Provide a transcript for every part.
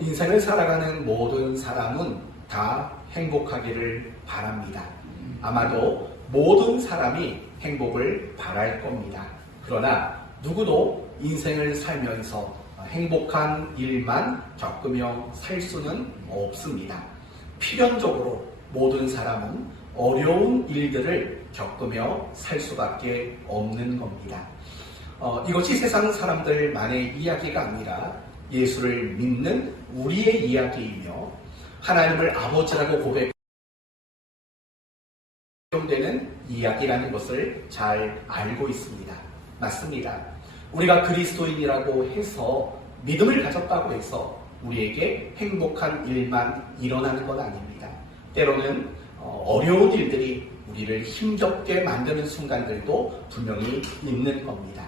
인생을 살아가는 모든 사람은 다 행복하기를 바랍니다. 아마도 모든 사람이 행복을 바랄 겁니다. 그러나 누구도 인생을 살면서 행복한 일만 겪으며 살 수는 없습니다. 필연적으로 모든 사람은 어려운 일들을 겪으며 살 수밖에 없는 겁니다. 이것이 세상 사람들만의 이야기가 아니라 예수를 믿는 우리의 이야기이며 하나님을 아버지라고 고백되는 이야기라는 것을 잘 알고 있습니다. 맞습니다. 우리가 그리스도인이라고 해서 믿음을 가졌다고 해서 우리에게 행복한 일만 일어나는 건 아닙니다. 때로는 어려운 일들이 우리를 힘겹게 만드는 순간들도 분명히 있는 겁니다.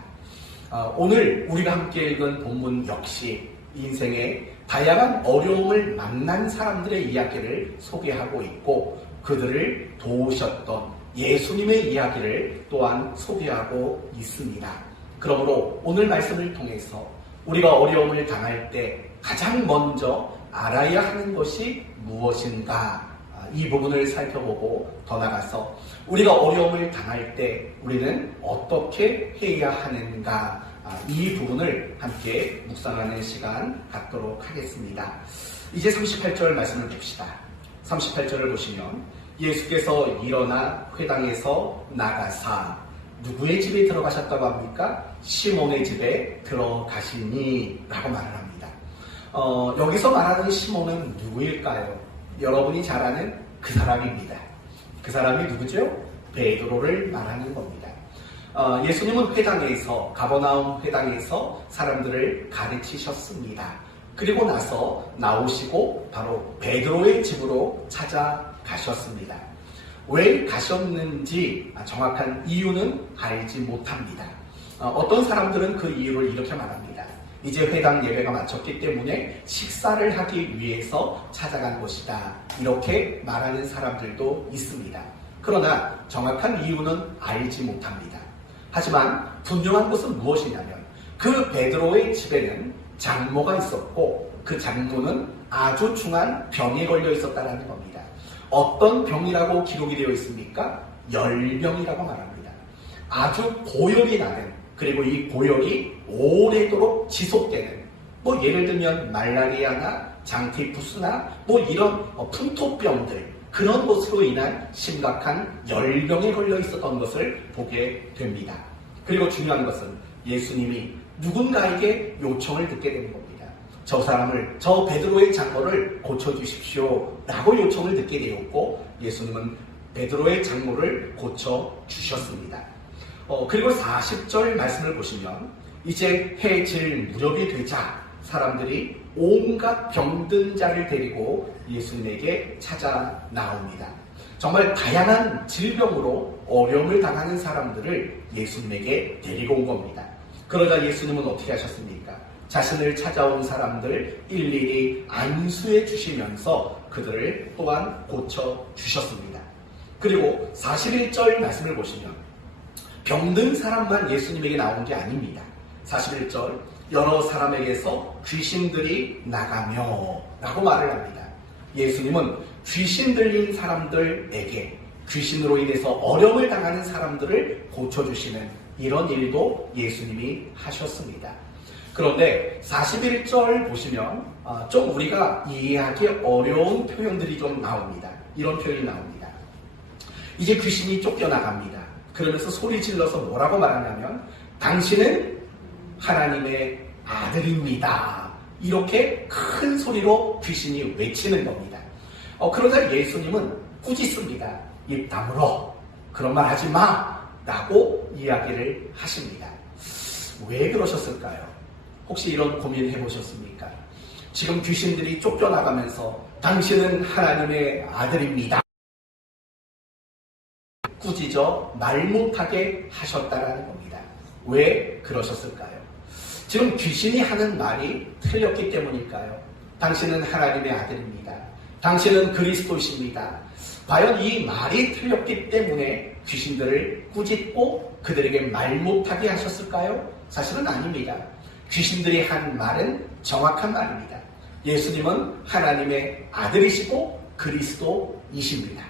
오늘 우리가 함께 읽은 본문 역시 인생의 다양한 어려움을 만난 사람들의 이야기를 소개하고 있고 그들을 도우셨던 예수님의 이야기를 또한 소개하고 있습니다. 그러므로 오늘 말씀을 통해서 우리가 어려움을 당할 때 가장 먼저 알아야 하는 것이 무엇인가 이 부분을 살펴보고 더 나아가서 우리가 어려움을 당할 때 우리는 어떻게 해야 하는가 이 부분을 함께 묵상하는 시간 갖도록 하겠습니다. 이제 38절 말씀을 봅시다. 38절을 보시면 예수께서 일어나 회당에서 나가사 누구의 집에 들어가셨다고 합니까? 시몬의 집에 들어가시니 라고 말을 합니다. 여기서 말하는 시몬은 누구일까요? 여러분이 잘 아는 그 사람입니다. 그 사람이 누구죠? 베드로를 말하는 겁니다. 예수님은 회당에서 가버나움 회당에서 사람들을 가르치셨습니다. 그리고 나서 나오시고 바로 베드로의 집으로 찾아가셨습니다. 왜 가셨는지 정확한 이유는 알지 못합니다. 어떤 사람들은 그 이유를 이렇게 말합니다. 이제 회당 예배가 마쳤기 때문에 식사를 하기 위해서 찾아간 것이다. 이렇게 말하는 사람들도 있습니다. 그러나 정확한 이유는 알지 못합니다. 하지만 분명한 것은 무엇이냐면 그 베드로의 집에는 장모가 있었고 그 장모는 아주 중한 병에 걸려 있었다는 겁니다. 어떤 병이라고 기록이 되어 있습니까? 열병이라고 말합니다. 아주 고열이 나는 그리고 이 고열이 오래도록 지속되는 예를 들면 말라리아나 장티푸스나 이런 풍토병들 그런 것으로 인한 심각한 열병에 걸려 있었던 것을 보게 됩니다. 그리고 중요한 것은 예수님이 누군가에게 요청을 듣게 되는 겁니다. 저 베드로의 장모를 고쳐주십시오 라고 요청을 듣게 되었고 예수님은 베드로의 장모를 고쳐주셨습니다. 그리고 40절 말씀을 보시면 이제 해 질 무렵이 되자 사람들이 온갖 병든 자를 데리고 예수님에게 찾아 나옵니다. 정말 다양한 질병으로 어려움을 당하는 사람들을 예수님에게 데리고 온 겁니다. 그러자 예수님은 어떻게 하셨습니까? 자신을 찾아온 사람들 일일이 안수해 주시면서 그들을 또한 고쳐 주셨습니다. 그리고 41절 말씀을 보시면 병든 사람만 예수님에게 나온 게 아닙니다. 41절 여러 사람에게서 귀신들이 나가며 라고 말을 합니다. 예수님은 귀신 들린 사람들에게 귀신으로 인해서 어려움을 당하는 사람들을 고쳐주시는 이런 일도 예수님이 하셨습니다. 그런데 41절 보시면 좀 우리가 이해하기 어려운 표현들이 좀 나옵니다. 이런 표현이 나옵니다. 이제 귀신이 쫓겨나갑니다. 그러면서 소리 질러서 뭐라고 말하냐면 당신은 하나님의 아들입니다. 이렇게 큰 소리로 귀신이 외치는 겁니다. 그러자 예수님은 꾸짖습니다. 입 다물어. 그런 말 하지 마. 라고 이야기를 하십니다. 왜 그러셨을까요? 혹시 이런 고민 해보셨습니까? 지금 귀신들이 쫓겨나가면서 당신은 하나님의 아들입니다. 꾸짖어 말 못하게 하셨다라는 겁니다. 왜 그러셨을까요? 지금 귀신이 하는 말이 틀렸기 때문일까요? 당신은 하나님의 아들입니다. 당신은 그리스도이십니다. 과연 이 말이 틀렸기 때문에 귀신들을 꾸짖고 그들에게 말 못하게 하셨을까요? 사실은 아닙니다. 귀신들이 한 말은 정확한 말입니다. 예수님은 하나님의 아들이시고 그리스도이십니다.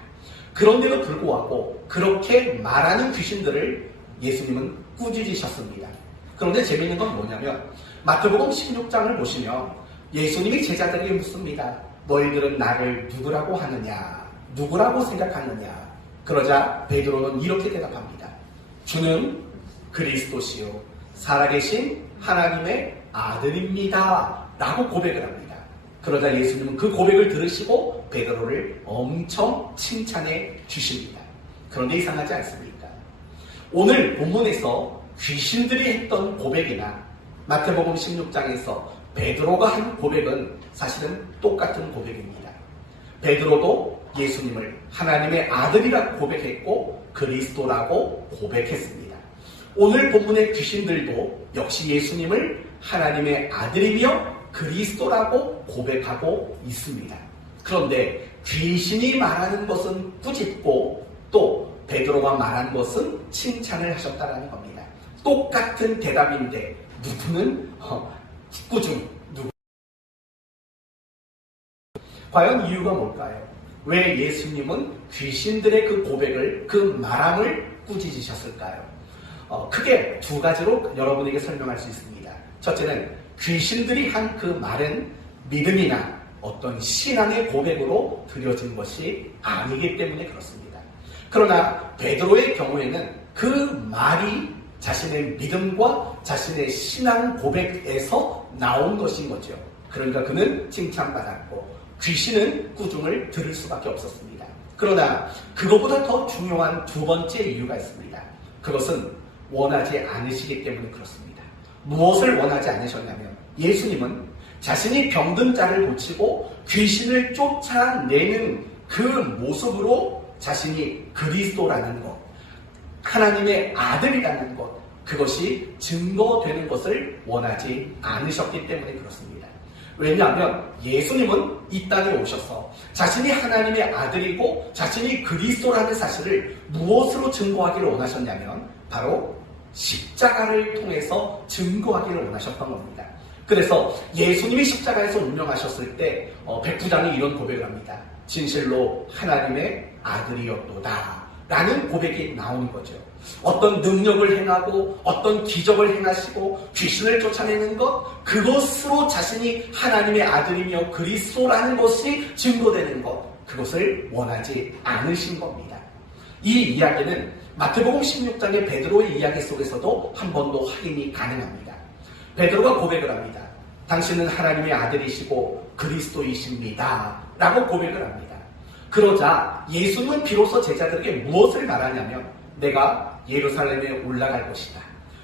그런데도 불구하고 그렇게 말하는 귀신들을 예수님은 꾸짖으셨습니다. 그런데 재미있는 건 뭐냐면 마태복음 16장을 보시면 예수님이 제자들에게 묻습니다. 너희들은 나를 누구라고 하느냐? 누구라고 생각하느냐? 그러자 베드로는 이렇게 대답합니다. 주는 그리스도시요 살아계신 하나님의 아들입니다. 라고 고백을 합니다. 그러자 예수님은 그 고백을 들으시고 베드로를 엄청 칭찬해 주십니다. 그런데 이상하지 않습니까? 오늘 본문에서 귀신들이 했던 고백이나 마태복음 16장에서 베드로가 한 고백은 사실은 똑같은 고백입니다. 베드로도 예수님을 하나님의 아들이라고 고백했고 그리스도라고 고백했습니다. 오늘 본문의 귀신들도 역시 예수님을 하나님의 아들이며 그리스도라고 고백하고 있습니다. 그런데 귀신이 말하는 것은 꾸짖고 또 베드로가 말한 것은 칭찬을 하셨다는 겁니다. 똑같은 대답인데 누구는 꾸중, 과연 이유가 뭘까요? 왜 예수님은 귀신들의 그 고백을, 그 말함을 꾸짖으셨을까요? 크게 두 가지로 여러분에게 설명할 수 있습니다. 첫째는 귀신들이 한 그 말은 믿음이나 어떤 신앙의 고백으로 드려진 것이 아니기 때문에 그렇습니다. 그러나 베드로의 경우에는 그 말이 자신의 믿음과 자신의 신앙 고백에서 나온 것인 거죠. 그러니까 그는 칭찬받았고 귀신은 꾸중을 들을 수밖에 없었습니다. 그러나 그것보다 더 중요한 두 번째 이유가 있습니다. 그것은 원하지 않으시기 때문에 그렇습니다. 무엇을 원하지 않으셨냐면 예수님은 자신이 병든 자를 고치고 귀신을 쫓아내는 그 모습으로 자신이 그리스도라는 것, 하나님의 아들이라는 것, 그것이 증거되는 것을 원하지 않으셨기 때문에 그렇습니다. 왜냐하면 예수님은 이 땅에 오셔서 자신이 하나님의 아들이고 자신이 그리스도라는 사실을 무엇으로 증거하기를 원하셨냐면 바로 십자가를 통해서 증거하기를 원하셨던 겁니다. 그래서 예수님이 십자가에서 운명하셨을 때 백부장이 이런 고백을 합니다. 진실로 하나님의 아들이었도다 라는 고백이 나오는 거죠. 어떤 능력을 행하고 어떤 기적을 행하시고 귀신을 쫓아내는 것, 그것으로 자신이 하나님의 아들이며 그리스도라는 것이 증거되는 것, 그것을 원하지 않으신 겁니다. 이 이야기는 마태복음 16장의 베드로의 이야기 속에서도 한 번 더 확인이 가능합니다. 베드로가 고백을 합니다. 당신은 하나님의 아들이시고 그리스도이십니다 라고 고백을 합니다. 그러자 예수님은 비로소 제자들에게 무엇을 말하냐면 내가 예루살렘에 올라갈 것이다.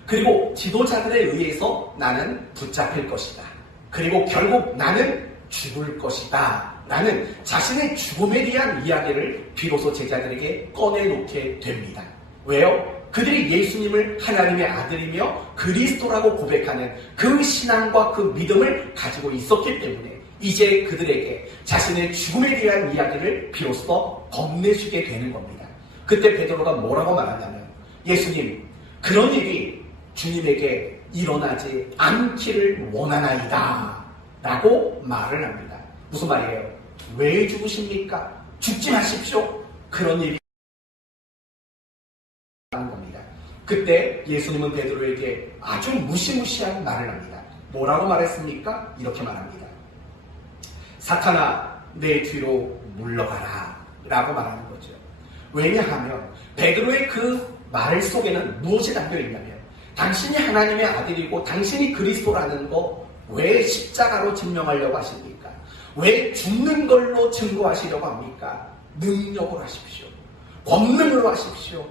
그리고 지도자들에 의해서 나는 붙잡힐 것이다. 그리고 결국 나는 죽을 것이다. 라는 자신의 죽음에 대한 이야기를 비로소 제자들에게 꺼내놓게 됩니다. 왜요? 그들이 예수님을 하나님의 아들이며 그리스도라고 고백하는 그 신앙과 그 믿음을 가지고 있었기 때문에 이제 그들에게 자신의 죽음에 대한 이야기를 비로소 건네주게 되는 겁니다. 그때 베드로가 뭐라고 말하냐면 예수님, 그런 일이 주님에게 일어나지 않기를 원하나이다 라고 말을 합니다. 무슨 말이에요? 왜 죽으십니까? 죽지 마십시오. 그런 일이 하는 겁니다. 그때 예수님은 베드로에게 아주 무시무시한 말을 합니다. 뭐라고 말했습니까? 이렇게 말합니다. 사탄아, 내 뒤로 물러가라 라고 말하는 거죠. 왜냐하면 베드로의 그 말 속에는 무엇이 담겨있냐면 당신이 하나님의 아들이고 당신이 그리스도라는 거 왜 십자가로 증명하려고 하십니까? 왜 죽는 걸로 증거하시려고 합니까? 능력으로 하십시오. 권능으로 하십시오.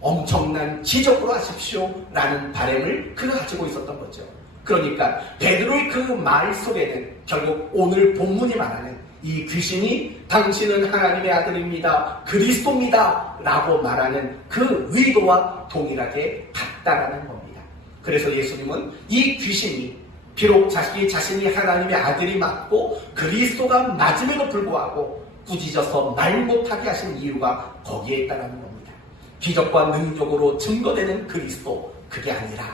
엄청난 기적으로 하십시오 라는 바람을 그가 가지고 있었던 거죠. 그러니까 베드로의 그 말 속에는 결국 오늘 본문이 말하는 이 귀신이 당신은 하나님의 아들입니다. 그리스도입니다. 라고 말하는 그 의도와 동일하게 같다라는 겁니다. 그래서 예수님은 이 귀신이 비록 자신이 하나님의 아들이 맞고 그리스도가 맞음에도 불구하고 꾸짖어서 말 못하게 하신 이유가 거기에 있다는 겁니다. 기적과 능력으로 증거되는 그리스도, 그게 아니라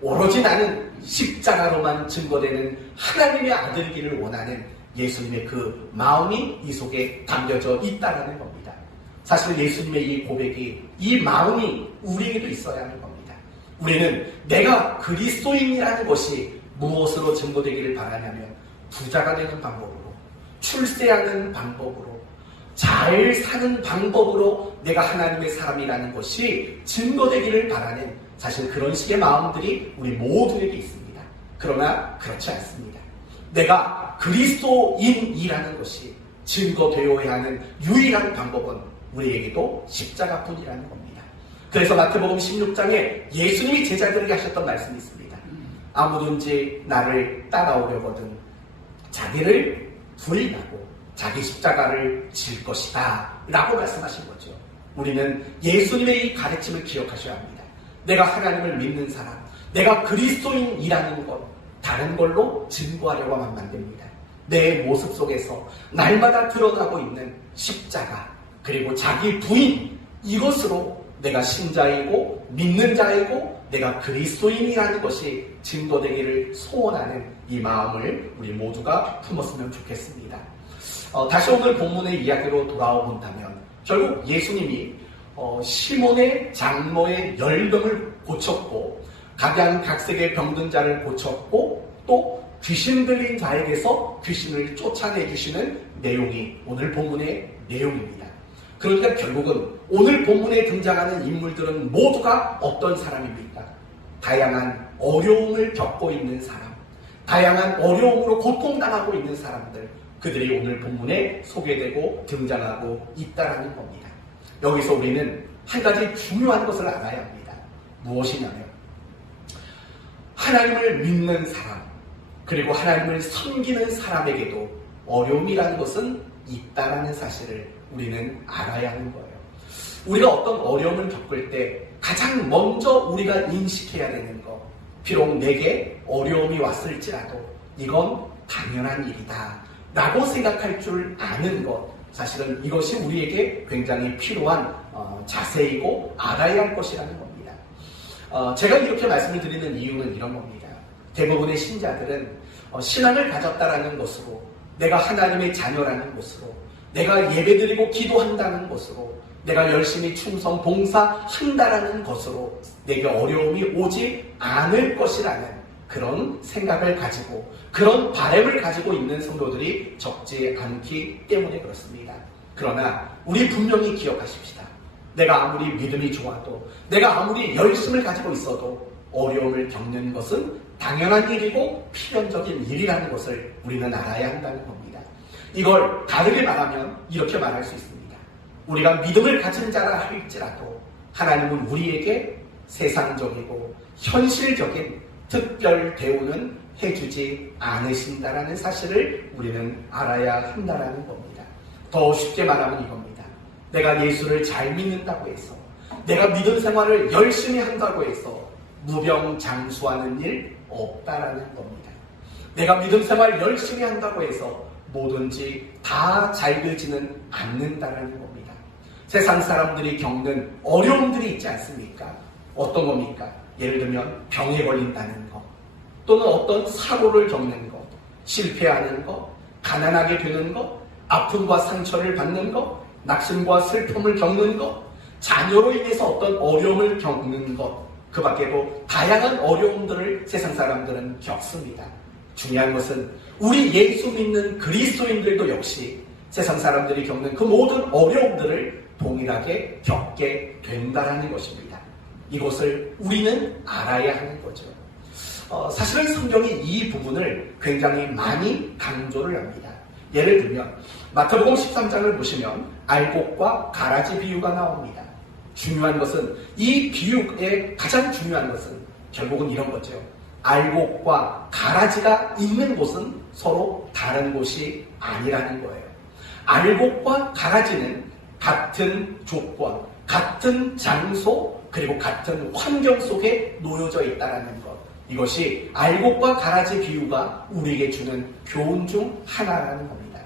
오로지 나는 십자가로만 증거되는 하나님의 아들이기를 원하는 예수님의 그 마음이 이 속에 담겨져 있다는 겁니다. 사실 예수님의 이 고백이, 이 마음이 우리에게도 있어야 하는 겁니다. 우리는 내가 그리스도인이라는 것이 무엇으로 증거되기를 바라냐면 부자가 되는 방법으로, 출세하는 방법으로, 잘 사는 방법으로 내가 하나님의 사람이라는 것이 증거되기를 바라는 사실 그런 식의 마음들이 우리 모두에게 있습니다. 그러나 그렇지 않습니다. 내가 그리스도인이라는 것이 증거되어야 하는 유일한 방법은 우리에게도 십자가뿐이라는 겁니다. 그래서 마태복음 16장에 예수님이 제자들에게 하셨던 말씀이 있습니다. 아무든지 나를 따라오려거든 자기를 부인하고 자기 십자가를 질 것이다 라고 말씀하신 거죠. 우리는 예수님의 이 가르침을 기억하셔야 합니다. 내가 하나님을 믿는 사람, 내가 그리스도인이라는 것, 다른 걸로 증거하려고만 안 됩니다. 내 모습 속에서 날마다 드러나고 있는 십자가, 그리고 자기 부인, 이것으로 내가 신자이고 믿는 자이고 내가 그리스도인이라는 것이 증거되기를 소원하는 이 마음을 우리 모두가 품었으면 좋겠습니다. 다시 오늘 본문의 이야기로 돌아와 본다면 결국 예수님이 시몬의 장모의 열병을 고쳤고 각양각색의 병든 자를 고쳤고 또 귀신 들린 자에게서 귀신을 쫓아내주시는 내용이 오늘 본문의 내용입니다. 그러니까 결국은 오늘 본문에 등장하는 인물들은 모두가 어떤 사람입니까? 다양한 어려움을 겪고 있는 사람, 다양한 어려움으로 고통당하고 있는 사람들, 그들이 오늘 본문에 소개되고 등장하고 있다는 겁니다. 여기서 우리는 한 가지 중요한 것을 알아야 합니다. 무엇이냐면 하나님을 믿는 사람, 그리고 하나님을 섬기는 사람에게도 어려움이라는 것은 있다라는 사실을 우리는 알아야 하는 거예요. 우리가 어떤 어려움을 겪을 때 가장 먼저 우리가 인식해야 되는 것, 비록 내게 어려움이 왔을지라도 이건 당연한 일이다 라고 생각할 줄 아는 것, 사실은 이것이 우리에게 굉장히 필요한 자세이고 알아야 할 것이라는 겁니다. 제가 이렇게 말씀을 드리는 이유는 이런 겁니다. 대부분의 신자들은 신앙을 가졌다라는 것으로, 내가 하나님의 자녀라는 것으로, 내가 예배드리고 기도한다는 것으로, 내가 열심히 충성 봉사한다라는 것으로 내게 어려움이 오지 않을 것이라는 그런 생각을 가지고, 그런 바람을 가지고 있는 성도들이 적지 않기 때문에 그렇습니다. 그러나 우리 분명히 기억하십시다. 내가 아무리 믿음이 좋아도, 내가 아무리 열심을 가지고 있어도 어려움을 겪는 것은 당연한 일이고 필연적인 일이라는 것을 우리는 알아야 한다는 겁니다. 이걸 다르게 말하면 이렇게 말할 수 있습니다. 우리가 믿음을 가진 자라 할지라도 하나님은 우리에게 세상적이고 현실적인 특별 대우는 해주지 않으신다라는 사실을 우리는 알아야 한다라는 겁니다. 더 쉽게 말하면 이겁니다. 내가 예수를 잘 믿는다고 해서, 내가 믿음 생활을 열심히 한다고 해서 무병장수하는 일 없다라는 겁니다. 내가 믿음 생활 열심히 한다고 해서 뭐든지 다 잘 되지는 않는다라는 겁니다. 세상 사람들이 겪는 어려움들이 있지 않습니까? 어떤 겁니까? 예를 들면 병에 걸린다는 것, 또는 어떤 사고를 겪는 것, 실패하는 것, 가난하게 되는 것, 아픔과 상처를 받는 것, 낙심과 슬픔을 겪는 것, 자녀로 인해서 어떤 어려움을 겪는 것, 그 밖에도 다양한 어려움들을 세상 사람들은 겪습니다. 중요한 것은 우리 예수 믿는 그리스도인들도 역시 세상 사람들이 겪는 그 모든 어려움들을 동일하게 겪게 된다는 것입니다. 이것을 우리는 알아야 하는 거죠. 사실은 성경이 이 부분을 굉장히 많이 강조를 합니다. 예를 들면 마태복음 13장을 보시면 알곡과 가라지 비유가 나옵니다. 중요한 것은, 이 비유의 가장 중요한 것은 결국은 이런 거죠. 알곡과 가라지가 있는 곳은 서로 다른 곳이 아니라는 거예요. 알곡과 가라지는 같은 조건, 같은 장소, 그리고 같은 환경 속에 놓여져 있다는 것. 이것이 알곡과 가라지 비유가 우리에게 주는 교훈 중 하나라는 겁니다.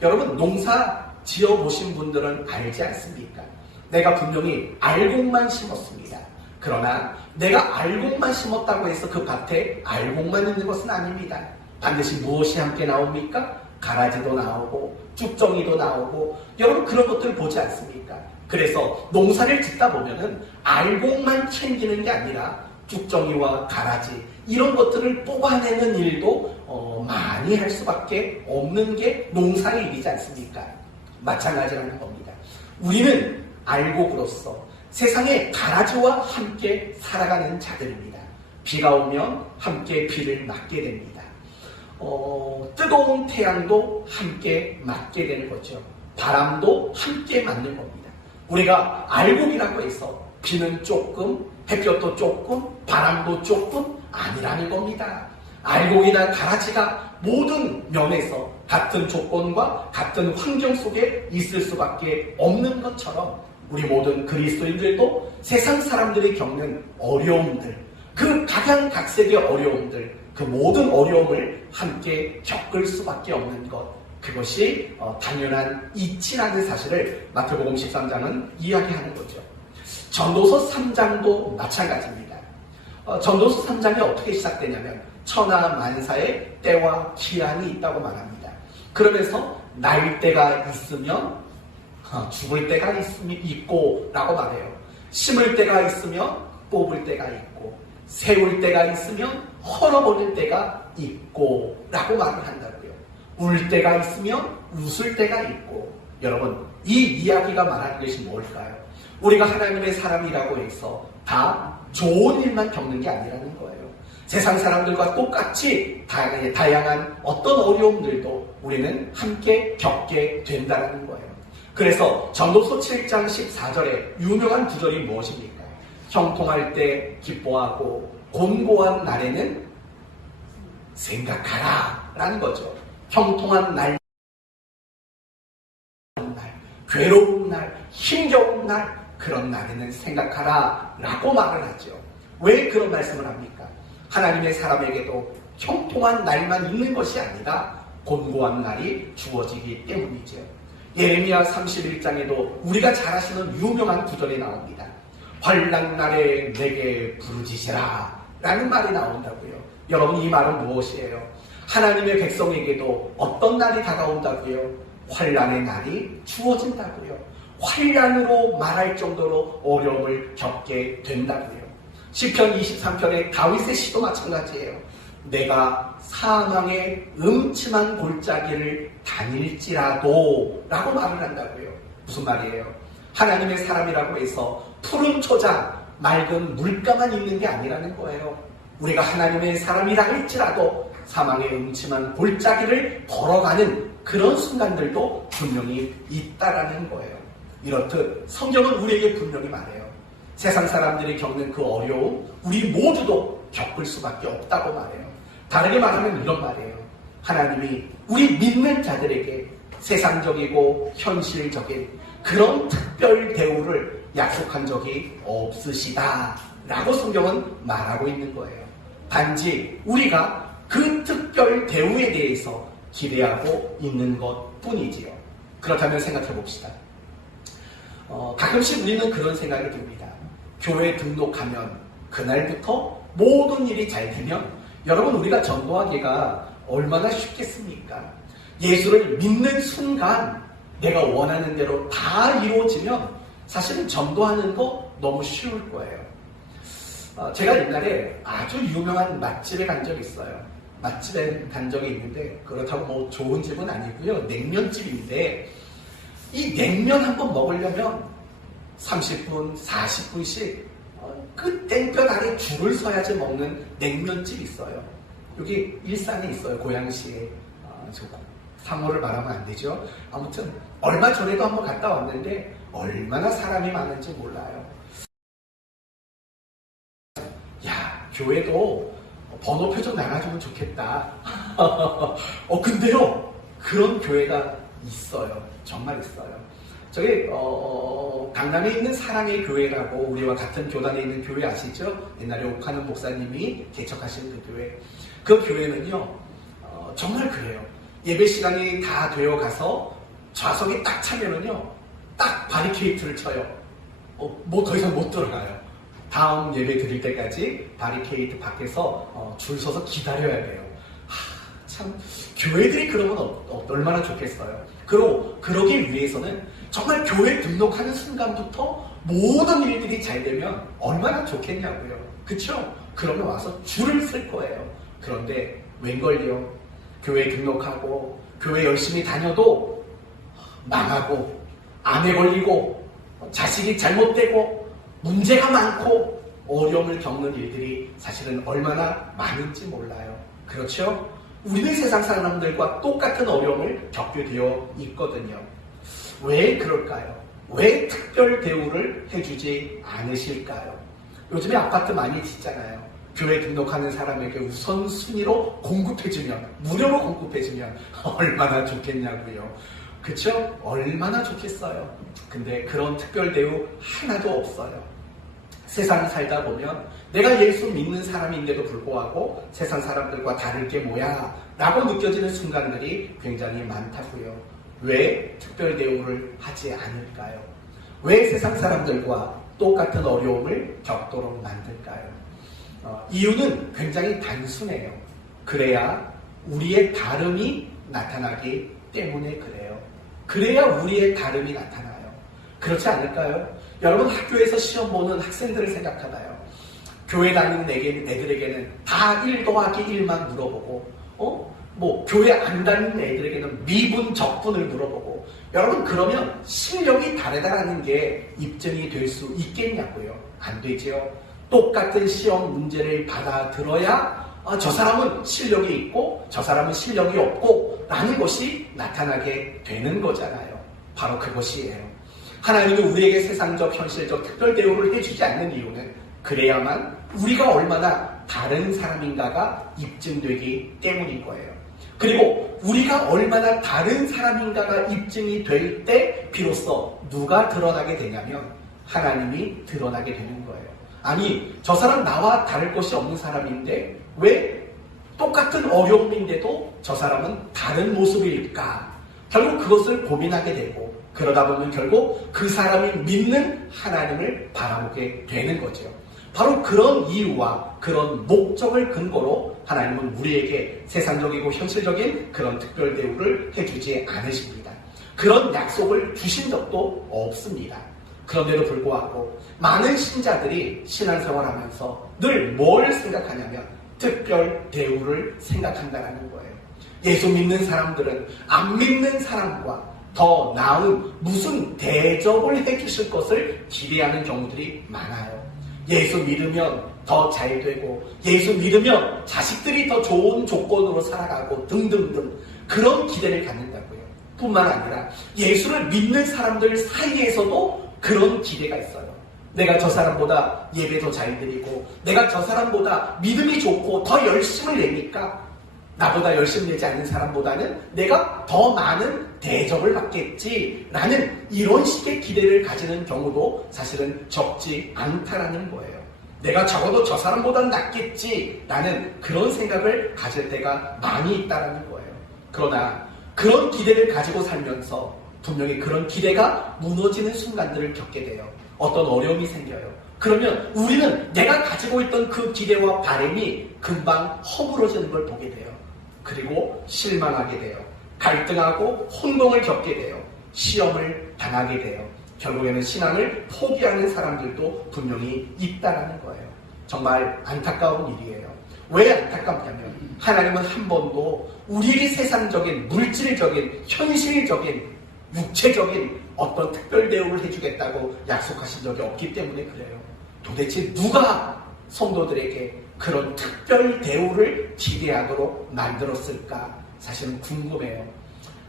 여러분, 농사 지어보신 분들은 알지 않습니까? 내가 분명히 알곡만 심었습니다. 그러나 내가 알곡만 심었다고 해서 그 밭에 알곡만 있는 것은 아닙니다. 반드시 무엇이 함께 나옵니까? 가라지도 나오고 쭉정이도 나오고 여러분 그런 것들 보지 않습니까? 그래서 농사를 짓다 보면은 알곡만 챙기는 게 아니라 쭉정이와 가라지 이런 것들을 뽑아내는 일도 많이 할 수밖에 없는 게 농사의 일이지 않습니까? 마찬가지라는 겁니다. 우리는 알곡으로서 세상의 가라지와 함께 살아가는 자들입니다. 비가 오면 함께 비를 맞게 됩니다. 뜨거운 태양도 함께 맞게 되는 거죠. 바람도 함께 맞는 겁니다. 우리가 알곡이라고 해서 비는 조금, 햇볕도 조금, 바람도 조금 아니라는 겁니다. 알곡이나 가라지가 모든 면에서 같은 조건과 같은 환경 속에 있을 수밖에 없는 것처럼 우리 모든 그리스도인들도 세상 사람들이 겪는 어려움들, 그 각양각색의 어려움들, 그 모든 어려움을 함께 겪을 수밖에 없는 것, 그것이 당연한 이치라는 사실을 마태복음 13장은 이야기하는 거죠. 전도서 3장도 마찬가지입니다. 전도서 3장이 어떻게 시작되냐면 천하 만사의 때와 기한이 있다고 말합니다. 그러면서 날 때가 있으면 죽을 때가 있고 라고 말해요. 심을 때가 있으면 뽑을 때가 있고 세울 때가 있으면 헐어버릴 때가 있고 라고 말을 한다고요. 울 때가 있으면 웃을 때가 있고 여러분 이 이야기가 말하는 것이 뭘까요? 우리가 하나님의 사람이라고 해서 다 좋은 일만 겪는 게 아니라는 거예요. 세상 사람들과 똑같이 다양한 어떤 어려움들도 우리는 함께 겪게 된다는 거예요. 그래서 전도서 7장 14절에 유명한 구절이 무엇입니까? 형통할 때 기뻐하고 곤고한 날에는 생각하라 라는 거죠. 형통한 날, 괴로운 날, 힘겨운 날, 그런 날에는 생각하라 라고 말을 하죠. 왜 그런 말씀을 합니까? 하나님의 사람에게도 형통한 날만 있는 것이 아니라 곤고한 날이 주어지기 때문이죠. 예레미야 31장에도 우리가 잘 아시는 유명한 구절이 나옵니다. 환난 날에 내게 부르짖으라 라는 말이 나온다고요. 여러분 이 말은 무엇이에요? 하나님의 백성에게도 어떤 날이 다가온다고요? 환난의 날이 주어진다고요. 환난으로 말할 정도로 어려움을 겪게 된다고요. 시편 23편의 다윗의 시도 마찬가지예요. 내가 사망의 음침한 골짜기를 다닐지라도 라고 말을 한다고요. 무슨 말이에요? 하나님의 사람이라고 해서 푸른 초장, 맑은 물가만 있는 게 아니라는 거예요. 우리가 하나님의 사람이라 할지라도 사망의 음침한 골짜기를 걸어가는 그런 순간들도 분명히 있다라는 거예요. 이렇듯 성경은 우리에게 분명히 말해요. 세상 사람들이 겪는 그 어려움 우리 모두도 겪을 수밖에 없다고 말해요. 다르게 말하면 이런 말이에요. 하나님이 우리 믿는 자들에게 세상적이고 현실적인 그런 특별 대우를 약속한 적이 없으시다 라고 성경은 말하고 있는 거예요. 단지 우리가 그 특별 대우에 대해서 기대하고 있는 것 뿐이지요. 그렇다면 생각해 봅시다. 가끔씩 우리는 그런 생각이 듭니다. 교회 등록하면 그날부터 모든 일이 잘 되면 여러분 우리가 전도하기가 얼마나 쉽겠습니까? 예수를 믿는 순간 내가 원하는 대로 다 이루어지면 사실은 전도하는 거 너무 쉬울 거예요. 제가 옛날에 아주 유명한 맛집에 간 적이 있어요. 맛집에 간 적이 있는데 그렇다고 뭐 좋은 집은 아니고요. 냉면집인데 이 냉면 한번 먹으려면 30분, 40분씩 그 땡볕 아래 줄을 서야지 먹는 냉면집이 있어요. 여기 일산에 있어요. 고양시에. 상호를 말하면 안 되죠. 아무튼 얼마 전에도 한번 갔다 왔는데 얼마나 사람이 많은지 몰라요. 야, 교회도 번호표 좀 나눠주면 좋겠다. 근데요, 그런 교회가 있어요. 정말 있어요. 저기 강남에 있는 사랑의 교회라고 우리와 같은 교단에 있는 교회 아시죠? 옛날에 옥하는 목사님이 개척하신 그 교회. 그 교회는요, 정말 그래요. 예배 시간이 다 되어 가서 좌석에 딱 차면은요, 딱 바리케이트를 쳐요. 뭐 더 이상 못 들어가요. 다음 예배 드릴 때까지 바리케이트 밖에서 줄 서서 기다려야 돼요. 참 교회들이 그러면 얼마나 좋겠어요. 그리고 그러기 위해서는 정말 교회 등록하는 순간부터 모든 일들이 잘 되면 얼마나 좋겠냐고요. 그쵸? 그러면 와서 줄을 쓸 거예요. 그런데 웬걸요? 교회 등록하고 교회 열심히 다녀도 망하고 암에 걸리고 자식이 잘못되고 문제가 많고 어려움을 겪는 일들이 사실은 얼마나 많은지 몰라요. 그렇죠? 우리는 세상 사람들과 똑같은 어려움을 겪게 되어 있거든요. 왜 그럴까요? 왜 특별 대우를 해주지 않으실까요? 요즘에 아파트 많이 짓잖아요. 교회 등록하는 사람에게 우선순위로 공급해주면, 무료로 공급해주면 얼마나 좋겠냐고요. 그쵸? 얼마나 좋겠어요. 근데 그런 특별 대우 하나도 없어요. 세상 살다 보면 내가 예수 믿는 사람인데도 불구하고 세상 사람들과 다를 게 뭐야? 라고 느껴지는 순간들이 굉장히 많다고요. 왜 특별 대우를 하지 않을까요? 왜 세상 사람들과 똑같은 어려움을 겪도록 만들까요? 이유는 굉장히 단순해요. 그래야 우리의 다름이 나타나기 때문에 그래요. 그래야 우리의 다름이 나타나요. 그렇지 않을까요? 여러분 학교에서 시험 보는 학생들을 생각하나요? 교회 다니는 애들에게는 다 1 더하기 1만 물어보고 교회 안 다니는 애들에게는 미분, 적분을 물어보고 여러분 그러면 실력이 다르다라는 게 입증이 될 수 있겠냐고요? 안 되죠. 똑같은 시험 문제를 받아들어야 저 사람은 실력이 있고 저 사람은 실력이 없고 라는 것이 나타나게 되는 거잖아요. 바로 그것이에요. 하나님은 우리에게 세상적, 현실적 특별 대우를 해주지 않는 이유는 그래야만 우리가 얼마나 다른 사람인가가 입증되기 때문인 거예요. 그리고 우리가 얼마나 다른 사람인가가 입증이 될 때 비로소 누가 드러나게 되냐면 하나님이 드러나게 되는 거예요. 아니, 저 사람 나와 다를 것이 없는 사람인데 왜 똑같은 어려움인데도 저 사람은 다른 모습일까? 결국 그것을 고민하게 되고 그러다 보면 결국 그 사람이 믿는 하나님을 바라보게 되는 거죠. 바로 그런 이유와 그런 목적을 근거로 하나님은 우리에게 세상적이고 현실적인 그런 특별 대우를 해주지 않으십니다. 그런 약속을 주신 적도 없습니다. 그런데도 불구하고 많은 신자들이 신앙생활하면서 늘 뭘 생각하냐면 특별 대우를 생각한다는 거예요. 예수 믿는 사람들은 안 믿는 사람과 더 나은 무슨 대접을 해주실 것을 기대하는 경우들이 많아요. 예수 믿으면 더 잘 되고 예수 믿으면 자식들이 더 좋은 조건으로 살아가고 등등등 그런 기대를 갖는다고요. 뿐만 아니라 예수를 믿는 사람들 사이에서도 그런 기대가 있어요. 내가 저 사람보다 예배 더 잘 드리고 내가 저 사람보다 믿음이 좋고 더 열심을 내니까 나보다 열심히 내지 않는 사람보다는 내가 더 많은 대접을 받겠지라는 이런 식의 기대를 가지는 경우도 사실은 적지 않다라는 거예요. 내가 적어도 저 사람보다는 낫겠지라는 그런 생각을 가질 때가 많이 있다라는 거예요. 그러나 그런 기대를 가지고 살면서 분명히 그런 기대가 무너지는 순간들을 겪게 돼요. 어떤 어려움이 생겨요. 그러면 우리는 내가 가지고 있던 그 기대와 바람이 금방 허물어지는 걸 보게 돼요. 그리고 실망하게 돼요. 갈등하고 혼동을 겪게 돼요. 시험을 당하게 돼요. 결국에는 신앙을 포기하는 사람들도 분명히 있다라는 거예요. 정말 안타까운 일이에요. 왜 안타깝냐면 하나님은 한 번도 우리에게 세상적인, 물질적인, 현실적인, 육체적인 어떤 특별 대우를 해주겠다고 약속하신 적이 없기 때문에 그래요. 도대체 누가 성도들에게 그런 특별 대우를 기대하도록 만들었을까? 사실은 궁금해요.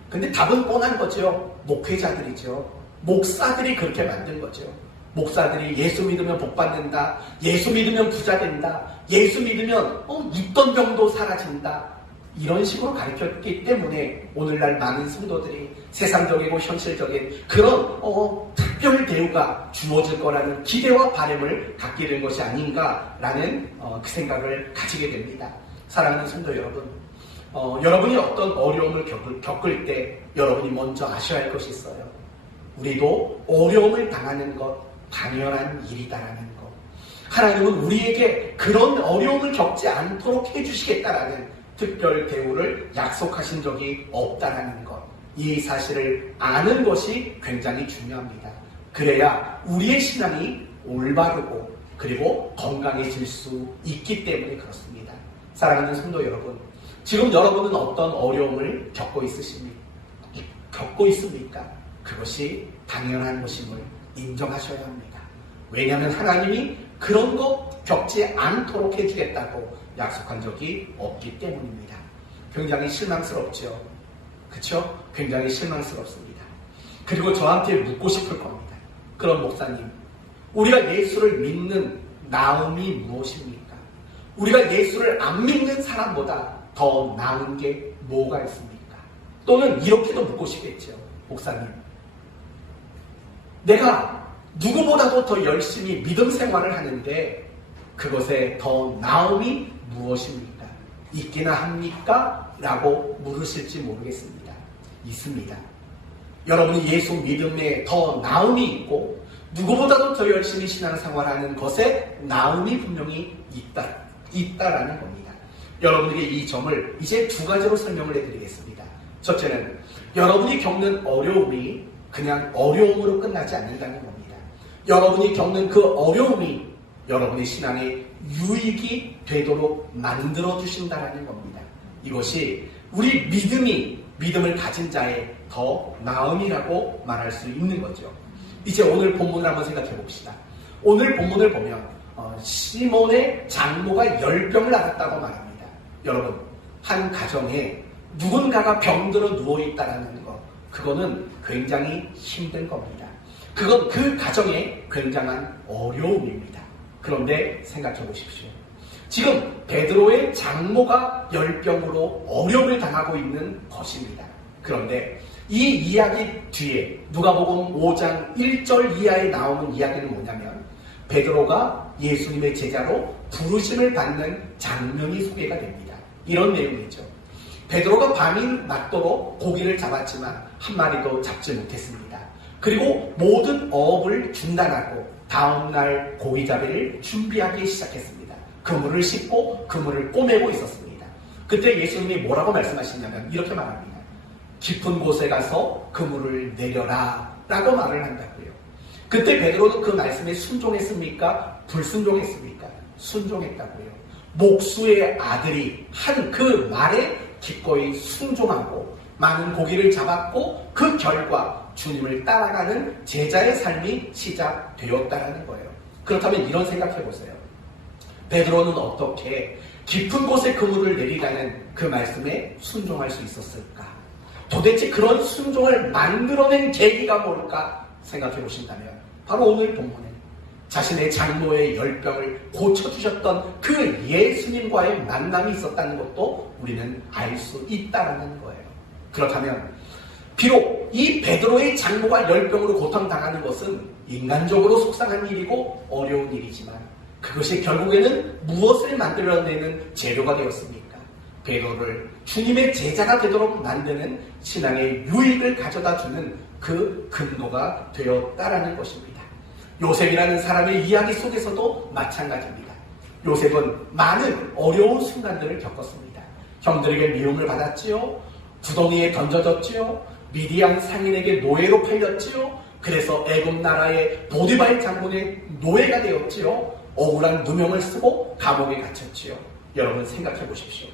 근데 답은 뻔한 거죠. 목회자들이죠. 목사들이 그렇게 만든 거죠. 목사들이 예수 믿으면 복 받는다. 예수 믿으면 부자 된다. 예수 믿으면 있던 병도 사라진다. 이런 식으로 가르쳤기 때문에 오늘날 많은 성도들이 세상적이고 현실적인 그런 특별 대우가 주어질 거라는 기대와 바람을 갖게 된 것이 아닌가라는 그 생각을 가지게 됩니다. 사랑하는 성도 여러분, 여러분이 어떤 어려움을 겪을 때 여러분이 먼저 아셔야 할 것이 있어요. 우리도 어려움을 당하는 것 당연한 일이다라는 것. 하나님은 우리에게 그런 어려움을 겪지 않도록 해주시겠다라는 특별 대우를 약속하신 적이 없다라는 것. 이 사실을 아는 것이 굉장히 중요합니다. 그래야 우리의 신앙이 올바르고 그리고 건강해질 수 있기 때문에 그렇습니다. 사랑하는 성도 여러분, 지금 여러분은 어떤 어려움을 겪고 있습니까? 그것이 당연한 것임을 인정하셔야 합니다. 왜냐하면 하나님이 그런 것 겪지 않도록 해주겠다고 약속한 적이 없기 때문입니다. 굉장히 실망스럽죠. 그렇죠? 굉장히 실망스럽습니다. 그리고 저한테 묻고 싶을 겁니다. 그럼 목사님, 우리가 예수를 믿는 나음이 무엇입니까? 우리가 예수를 안 믿는 사람보다 더 나은 게 뭐가 있습니까? 또는 이렇게도 묻고 싶겠죠. 목사님, 내가 누구보다도 더 열심히 믿음 생활을 하는데 그것에 더 나음이 무엇입니까? 있기나 합니까? 라고 물으실지 모르겠습니다. 있습니다. 여러분이 예수 믿음에 더 나음이 있고 누구보다도 더 열심히 신앙생활하는 것에 나음이 분명히 있다라는 겁니다. 여러분에게 이 점을 이제 두 가지로 설명을 해드리겠습니다. 첫째는 여러분이 겪는 어려움이 그냥 어려움으로 끝나지 않는다는 겁니다. 여러분이 겪는 그 어려움이 여러분의 신앙에 유익이 되도록 만들어주신다라는 겁니다. 이것이 우리 믿음을 가진 자의 더 나음이라고 말할 수 있는 거죠. 이제 오늘 본문을 한번 생각해 봅시다. 오늘 본문을 보면 시몬의 장모가 열병을 앓았다고 말합니다. 여러분, 한 가정에 누군가가 병들어 누워있다는 것, 그거는 굉장히 힘든 겁니다. 그건 그 가정의 굉장한 어려움입니다. 그런데 생각해 보십시오. 지금 베드로의 장모가 열병으로 어려움을 당하고 있는 것입니다. 그런데 이 이야기 뒤에 누가복음 5장 1절 이하에 나오는 이야기는 뭐냐면 베드로가 예수님의 제자로 부르심을 받는 장면이 소개가 됩니다. 이런 내용이죠. 베드로가 밤이 낮도록 고기를 잡았지만 한 마리도 잡지 못했습니다. 그리고 모든 어업을 중단하고 다음날 고기잡이를 준비하기 시작했습니다. 그물을 싣고 그물을 꼬매고 있었습니다. 그때 예수님이 뭐라고 말씀하시냐면 이렇게 말합니다. 깊은 곳에 가서 그물을 내려라 라고 말을 한다고요. 그때 베드로는 그 말씀에 순종했습니까? 불순종했습니까? 순종했다고요. 목수의 아들이 한 그 말에 기꺼이 순종하고 많은 고기를 잡았고 그 결과 주님을 따라가는 제자의 삶이 시작되었다는 거예요. 그렇다면 이런 생각해 보세요. 베드로는 어떻게 깊은 곳에 그물을 내리라는 그 말씀에 순종할 수 있었을까? 도대체 그런 순종을 만들어낸 계기가 뭘까 생각해 보신다면 바로 오늘 본문에 자신의 장모의 열병을 고쳐주셨던 그 예수님과의 만남이 있었다는 것도 우리는 알 수 있다는 거예요. 그렇다면 비록 이 베드로의 장모가 열병으로 고통당하는 것은 인간적으로 속상한 일이고 어려운 일이지만 그것이 결국에는 무엇을 만들어내는 재료가 되었습니까? 베드로를 주님의 제자가 되도록 만드는 신앙의 유익을 가져다주는 그 근거가 되었다라는 것입니다. 요셉이라는 사람의 이야기 속에서도 마찬가지입니다. 요셉은 많은 어려운 순간들을 겪었습니다. 형들에게 미움을 받았지요. 구덩이에 던져졌지요. 미디안 상인에게 노예로 팔렸지요. 그래서 애굽 나라의 보디발 장군의 노예가 되었지요. 억울한 누명을 쓰고 감옥에 갇혔지요. 여러분 생각해 보십시오.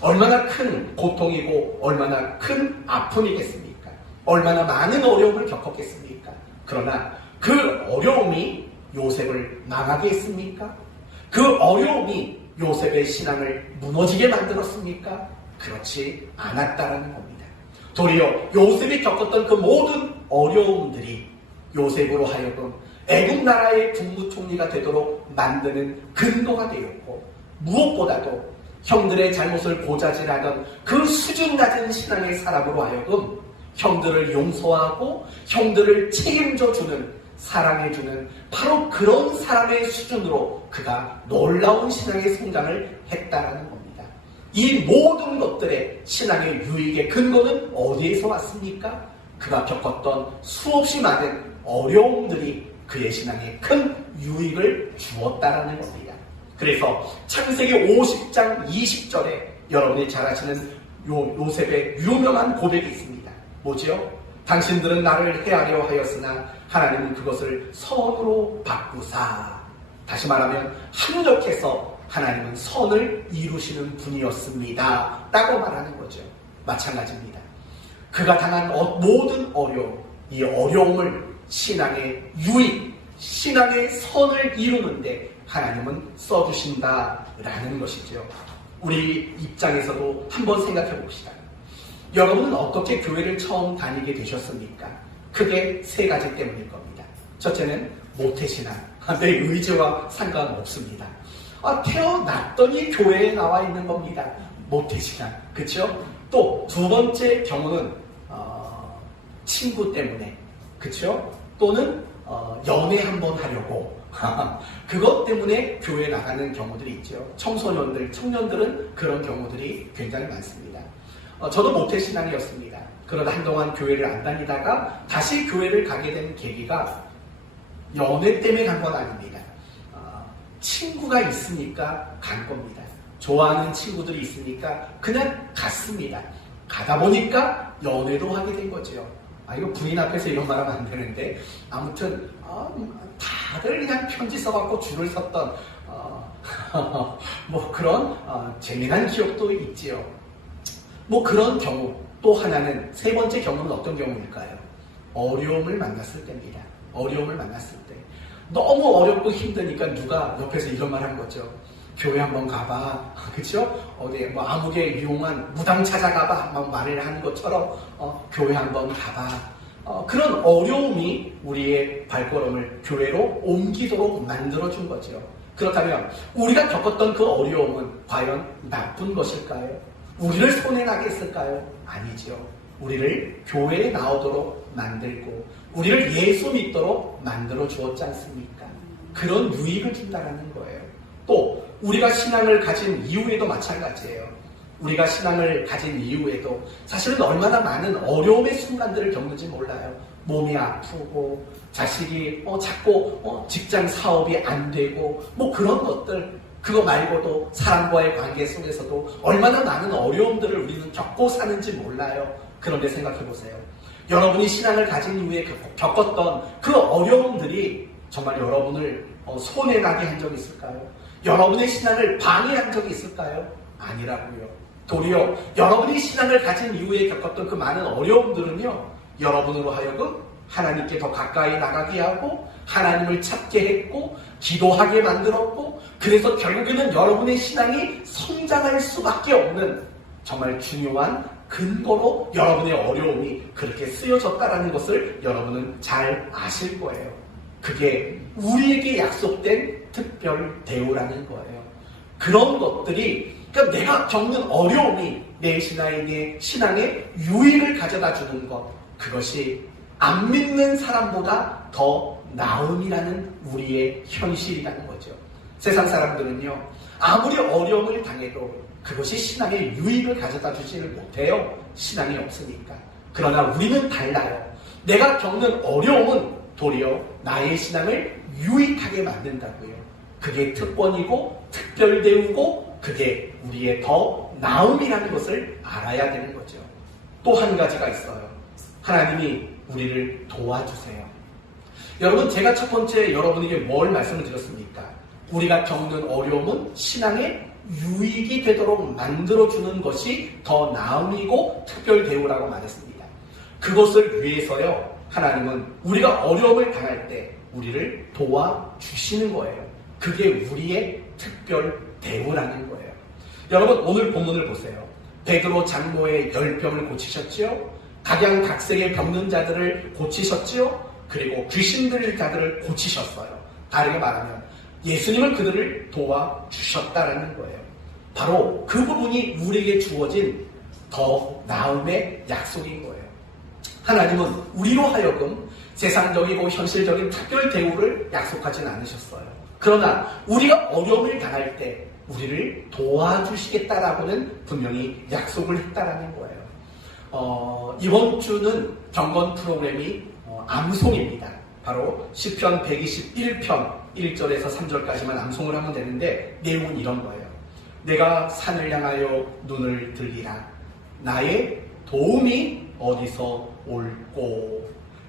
얼마나 큰 고통이고 얼마나 큰 아픔이겠습니까? 얼마나 많은 어려움을 겪었겠습니까? 그러나 그 어려움이 요셉을 망하게 했습니까? 그 어려움이 요셉의 신앙을 무너지게 만들었습니까? 그렇지 않았다라는 겁니다. 도리어 요셉이 겪었던 그 모든 어려움들이 요셉으로 하여금 애국 나라의 국무총리가 되도록 만드는 근거가 되었고 무엇보다도 형들의 잘못을 고자질하던 그 수준 낮은 신앙의 사람으로 하여금 형들을 용서하고 형들을 책임져주는 사랑해주는 바로 그런 사람의 수준으로 그가 놀라운 신앙의 성장을 했다라는 겁니다. 이 모든 것들의 신앙의 유익의 근거는 어디에서 왔습니까? 그가 겪었던 수없이 많은 어려움들이 그의 신앙에 큰 유익을 주었다라는 겁니다. 그래서 창세기 50장 20절에 여러분이 잘 아시는 요셉의 유명한 고백이 있습니다. 뭐지요? 당신들은 나를 해하려 하였으나 하나님은 그것을 선으로 바꾸사. 다시 말하면 합력해서 하나님은 선을 이루시는 분이었습니다 라고 말하는 거죠. 마찬가지입니다. 그가 당한 모든 어려움, 이 어려움을 신앙의 유익, 신앙의 선을 이루는데 하나님은 써주신다라는 것이죠. 우리 입장에서도 한번 생각해 봅시다. 여러분은 어떻게 교회를 처음 다니게 되셨습니까? 크게 세 가지 때문일 겁니다. 첫째는 모태신앙, 내 의지와 상관없습니다. 태어났더니 교회에 나와 있는 겁니다. 모태신앙, 그렇죠? 또 두 번째 경우는 친구 때문에, 그렇죠? 또는 연애 한번 하려고 그것 때문에 교회에 나가는 경우들이 있죠. 청소년들, 청년들은 그런 경우들이 굉장히 많습니다. 저도 모태신앙이었습니다. 그러다 한동안 교회를 안 다니다가 다시 교회를 가게 된 계기가 연애 때문에 간 건 아닙니다. 친구가 있으니까 간 겁니다. 좋아하는 친구들이 있으니까 그냥 갔습니다. 가다 보니까 연애도 하게 된 거죠. 이거 부인 앞에서 이런 말 하면 안 되는데, 아무튼 다들 그냥 편지 써갖고 줄을 섰던 뭐 그런 재미난 기억도 있지요. 뭐 그런 경우. 또 하나는, 세 번째 경우는 어떤 경우일까요? 어려움을 만났을 때입니다. 어려움을 만났을 때 너무 어렵고 힘드니까 누가 옆에서 이런 말 한 거죠. 교회 한번 가봐, 그쵸? 어디 뭐 아무개 유용한 무당 찾아가봐 막 말을 하는 것처럼 교회 한번 가봐. 그런 어려움이 우리의 발걸음을 교회로 옮기도록 만들어준 거죠. 그렇다면 우리가 겪었던 그 어려움은 과연 나쁜 것일까요? 우리를 손해나게 했을까요? 아니죠. 우리를 교회에 나오도록 만들고 우리를 예수 믿도록 만들어 주었지 않습니까? 그런 유익을 준다는 거예요. 또 우리가 신앙을 가진 이후에도 마찬가지예요. 우리가 신앙을 가진 이후에도 사실은 얼마나 많은 어려움의 순간들을 겪는지 몰라요. 몸이 아프고 자식이 자꾸 직장 사업이 안 되고 뭐 그런 것들, 그거 말고도 사람과의 관계 속에서도 얼마나 많은 어려움들을 우리는 겪고 사는지 몰라요. 그런데 생각해 보세요. 여러분이 신앙을 가진 이후에 겪었던 그 어려움들이 정말 여러분을 손해나게 한 적이 있을까요? 여러분의 신앙을 방해한 적이 있을까요? 아니라고요. 도리어 여러분이 신앙을 가진 이후에 겪었던 그 많은 어려움들은요, 여러분으로 하여금 하나님께 더 가까이 나가게 하고 하나님을 찾게 했고 기도하게 만들었고, 그래서 결국에는 여러분의 신앙이 성장할 수밖에 없는 정말 중요한 근거로 여러분의 어려움이 그렇게 쓰여졌다는 것을 여러분은 잘 아실 거예요. 그게 우리에게 약속된 특별 대우라는 거예요. 그런 것들이, 그러니까 내가 겪는 어려움이 내 신앙에 유익을 가져다 주는 것, 그것이 안 믿는 사람보다 더 나음이라는 우리의 현실이라는 거죠. 세상 사람들은요, 아무리 어려움을 당해도 그것이 신앙에 유익을 가져다 주지를 못해요. 신앙이 없으니까. 그러나 우리는 달라요. 내가 겪는 어려움은 도리어 나의 신앙을 유익하게 만든다고요. 그게 특권이고 특별 대우고 그게 우리의 더 나음이라는 것을 알아야 되는 거죠. 또 한 가지가 있어요. 하나님이 우리를 도와주세요. 여러분, 제가 첫 번째 여러분에게 뭘 말씀을 드렸습니까? 우리가 겪는 어려움은 신앙에 유익이 되도록 만들어주는 것이 더 나음이고 특별 대우라고 말했습니다. 그것을 위해서요, 하나님은 우리가 어려움을 당할 때 우리를 도와주시는 거예요. 그게 우리의 특별 대우라는 거예요. 여러분, 오늘 본문을 보세요. 베드로 장로의 열병을 고치셨지요? 각양각색의 병든 자들을 고치셨지요? 그리고 귀신 들린 자들을 고치셨어요. 다르게 말하면 예수님은 그들을 도와주셨다라는 거예요. 바로 그 부분이 우리에게 주어진 더 나음의 약속인 거예요. 하나님은 우리로 하여금 세상적이고 현실적인 특별 대우를 약속하지는 않으셨어요. 그러나 우리가 어려움을 당할 때 우리를 도와주시겠다라고는 분명히 약속을 했다라는 거예요. 이번 주는 경건 프로그램이 암송입니다. 바로 시편 121편 1절에서 3절까지만 암송을 하면 되는데 내용은 이런 거예요. 내가 산을 향하여 눈을 들리라. 나의 도움이 어디서 올꼬.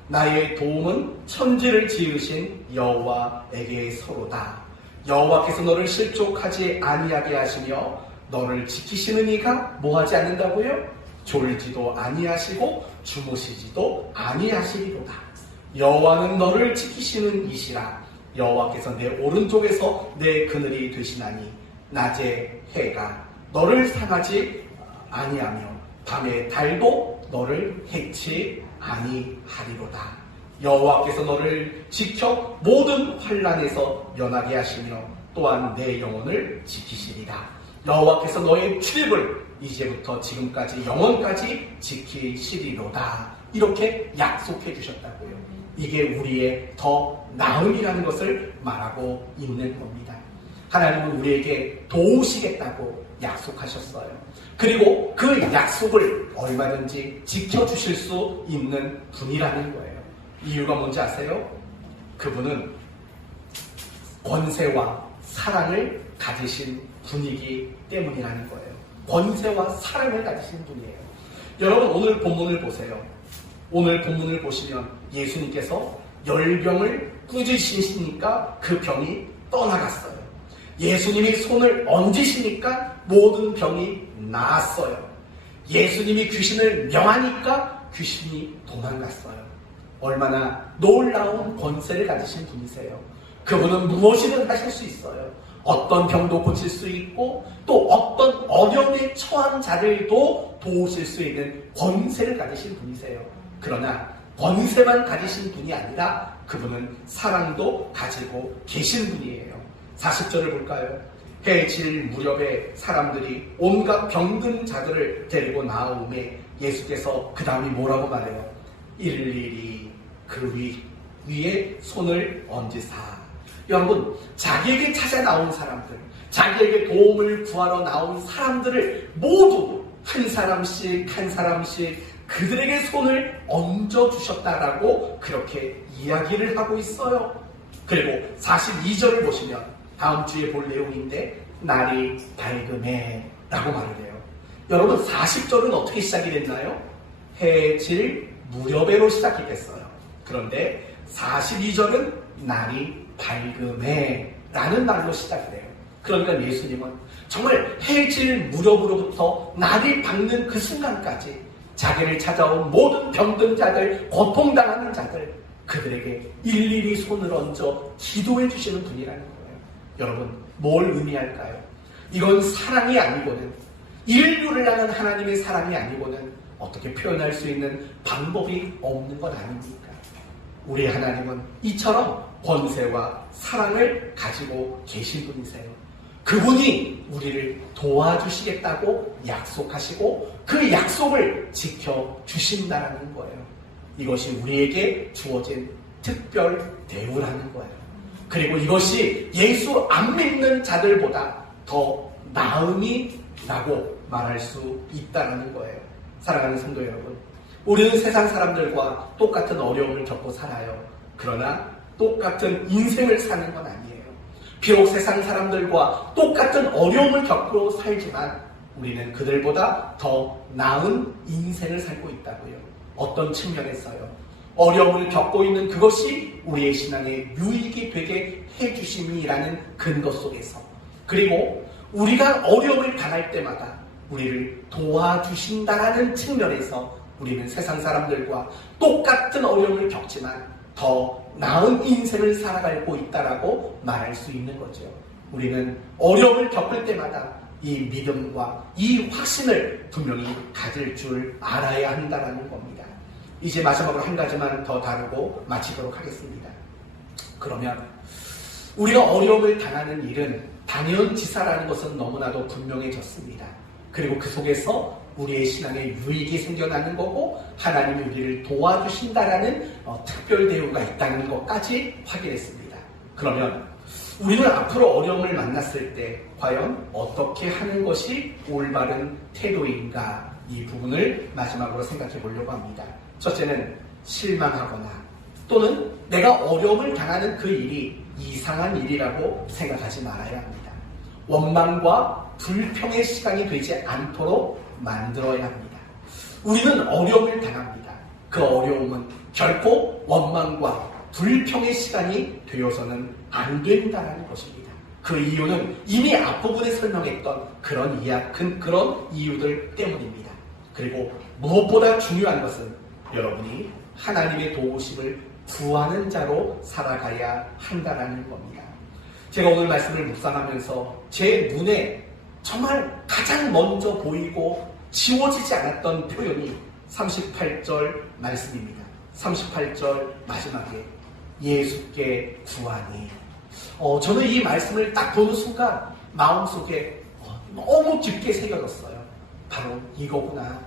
나의 도움은 천지를 지으신 여호와에게서로다. 여호와께서 너를 실족하지 아니하게 하시며 너를 지키시는 이가 뭐하지 않는다고요? 졸지도 아니하시고 주무시지도 아니하시리로다. 여호와는 너를 지키시는 이시라. 여호와께서 내 오른쪽에서 내 그늘이 되시나니 낮에 해가 너를 상하지 아니하며 밤에 달도 너를 해치 아니하리로다. 여호와께서 너를 지켜 모든 환난에서 면하게 하시며 또한 내 영혼을 지키시리라. 여호와께서 너의 출입을 이제부터 지금까지 영원까지 지키시리로다. 이렇게 약속해 주셨다고요. 이게 우리의 더 나음이라는 것을 말하고 있는 겁니다. 하나님은 우리에게 도우시겠다고 약속하셨어요. 그리고 그 약속을 얼마든지 지켜주실 수 있는 분이라는 거예요. 이유가 뭔지 아세요? 그분은 권세와 사랑을 가지신 분이기 때문이라는 거예요. 권세와 사랑을 가지신 분이에요. 여러분 오늘 본문을 보세요. 오늘 본문을 보시면 예수님께서 열병을 꾸짖으시니까 그 병이 떠나갔어요. 예수님이 손을 얹으시니까 모든 병이 나았어요. 예수님이 귀신을 명하니까 귀신이 도망갔어요. 얼마나 놀라운 권세를 가지신 분이세요. 그분은 무엇이든 하실 수 있어요. 어떤 병도 고칠 수 있고 또 어떤 어려움에 처한 자들도 도우실 수 있는 권세를 가지신 분이세요. 그러나 권세만 가지신 분이 아니라 그분은 사랑도 가지고 계신 분이에요. 40절을 볼까요? 해질 무렵에 사람들이 온갖 병든 자들을 데리고 나오매 예수께서 그 다음에 뭐라고 말해요? 일일이 그 위에 손을 얹으사. 여러분, 자기에게 찾아 나온 사람들, 자기에게 도움을 구하러 나온 사람들을 모두 한 사람씩 한 사람씩 그들에게 손을 얹어주셨다라고 그렇게 이야기를 하고 있어요. 그리고 42절을 보시면 다음 주에 볼 내용인데 날이 밝음에 라고 말을 해요. 여러분 40절은 어떻게 시작이 됐나요? 해질 무렵에로 시작이 됐어요. 그런데 42절은 날이 밝음에 라는 말로 시작이 돼요. 그러니까 예수님은 정말 해질 무렵으로부터 날이 밝는 그 순간까지 자기를 찾아온 모든 병든 자들, 고통당하는 자들, 그들에게 일일이 손을 얹어 기도해 주시는 분이라는 거예요. 여러분, 뭘 의미할까요? 이건 사랑이 아니고는, 인류를 향한 하나님의 사랑이 아니고는 어떻게 표현할 수 있는 방법이 없는 것 아닙니까? 우리 하나님은 이처럼 권세와 사랑을 가지고 계신 분이세요. 그분이 우리를 도와주시겠다고 약속하시고 그 약속을 지켜주신다는 거예요. 이것이 우리에게 주어진 특별 대우라는 거예요. 그리고 이것이 예수 안 믿는 자들보다 더 나음이 라고 말할 수 있다는 거예요. 사랑하는 성도 여러분, 우리는 세상 사람들과 똑같은 어려움을 겪고 살아요. 그러나 똑같은 인생을 사는 건 아니에요. 비록 세상 사람들과 똑같은 어려움을 겪고 살지만 우리는 그들보다 더 나은 인생을 살고 있다고요. 어떤 측면에서요? 어려움을 겪고 있는 그것이 우리의 신앙에 유익이 되게 해주심이라는 근거 속에서, 그리고 우리가 어려움을 당할 때마다 우리를 도와주신다는 측면에서 우리는 세상 사람들과 똑같은 어려움을 겪지만 더 나은 인생을 살아가고 있다라고 말할 수 있는 거죠. 우리는 어려움을 겪을 때마다 이 믿음과 이 확신을 분명히 가질 줄 알아야 한다는 겁니다. 이제 마지막으로 한 가지만 더 다루고 마치도록 하겠습니다. 그러면 우리가 어려움을 당하는 일은 당연지사라는 것은 너무나도 분명해졌습니다. 그리고 그 속에서 우리의 신앙에 유익이 생겨나는 거고 하나님이 우리를 도와주신다라는 특별 대우가 있다는 것까지 확인했습니다. 그러면 우리는 앞으로 어려움을 만났을 때 과연 어떻게 하는 것이 올바른 태도인가, 이 부분을 마지막으로 생각해 보려고 합니다. 첫째는 실망하거나 또는 내가 어려움을 당하는 그 일이 이상한 일이라고 생각하지 말아야 합니다. 원망과 불평의 시간이 되지 않도록 만들어야 합니다. 우리는 어려움을 당합니다. 그 어려움은 결코 원망과 불평의 시간이 되어서는 안 된다는 것입니다. 그 이유는 이미 앞부분에 설명했던 그런 이유들 때문입니다. 그리고 무엇보다 중요한 것은 여러분이 하나님의 도우심을 구하는 자로 살아가야 한다는 겁니다. 제가 오늘 말씀을 묵상하면서 제 눈에 정말 가장 먼저 보이고 지워지지 않았던 표현이 38절 말씀입니다. 38절 마지막에 예수께 구하니. 저는 이 말씀을 딱 보는 순간 마음속에 너무 깊게 새겨졌어요. 바로 이거구나.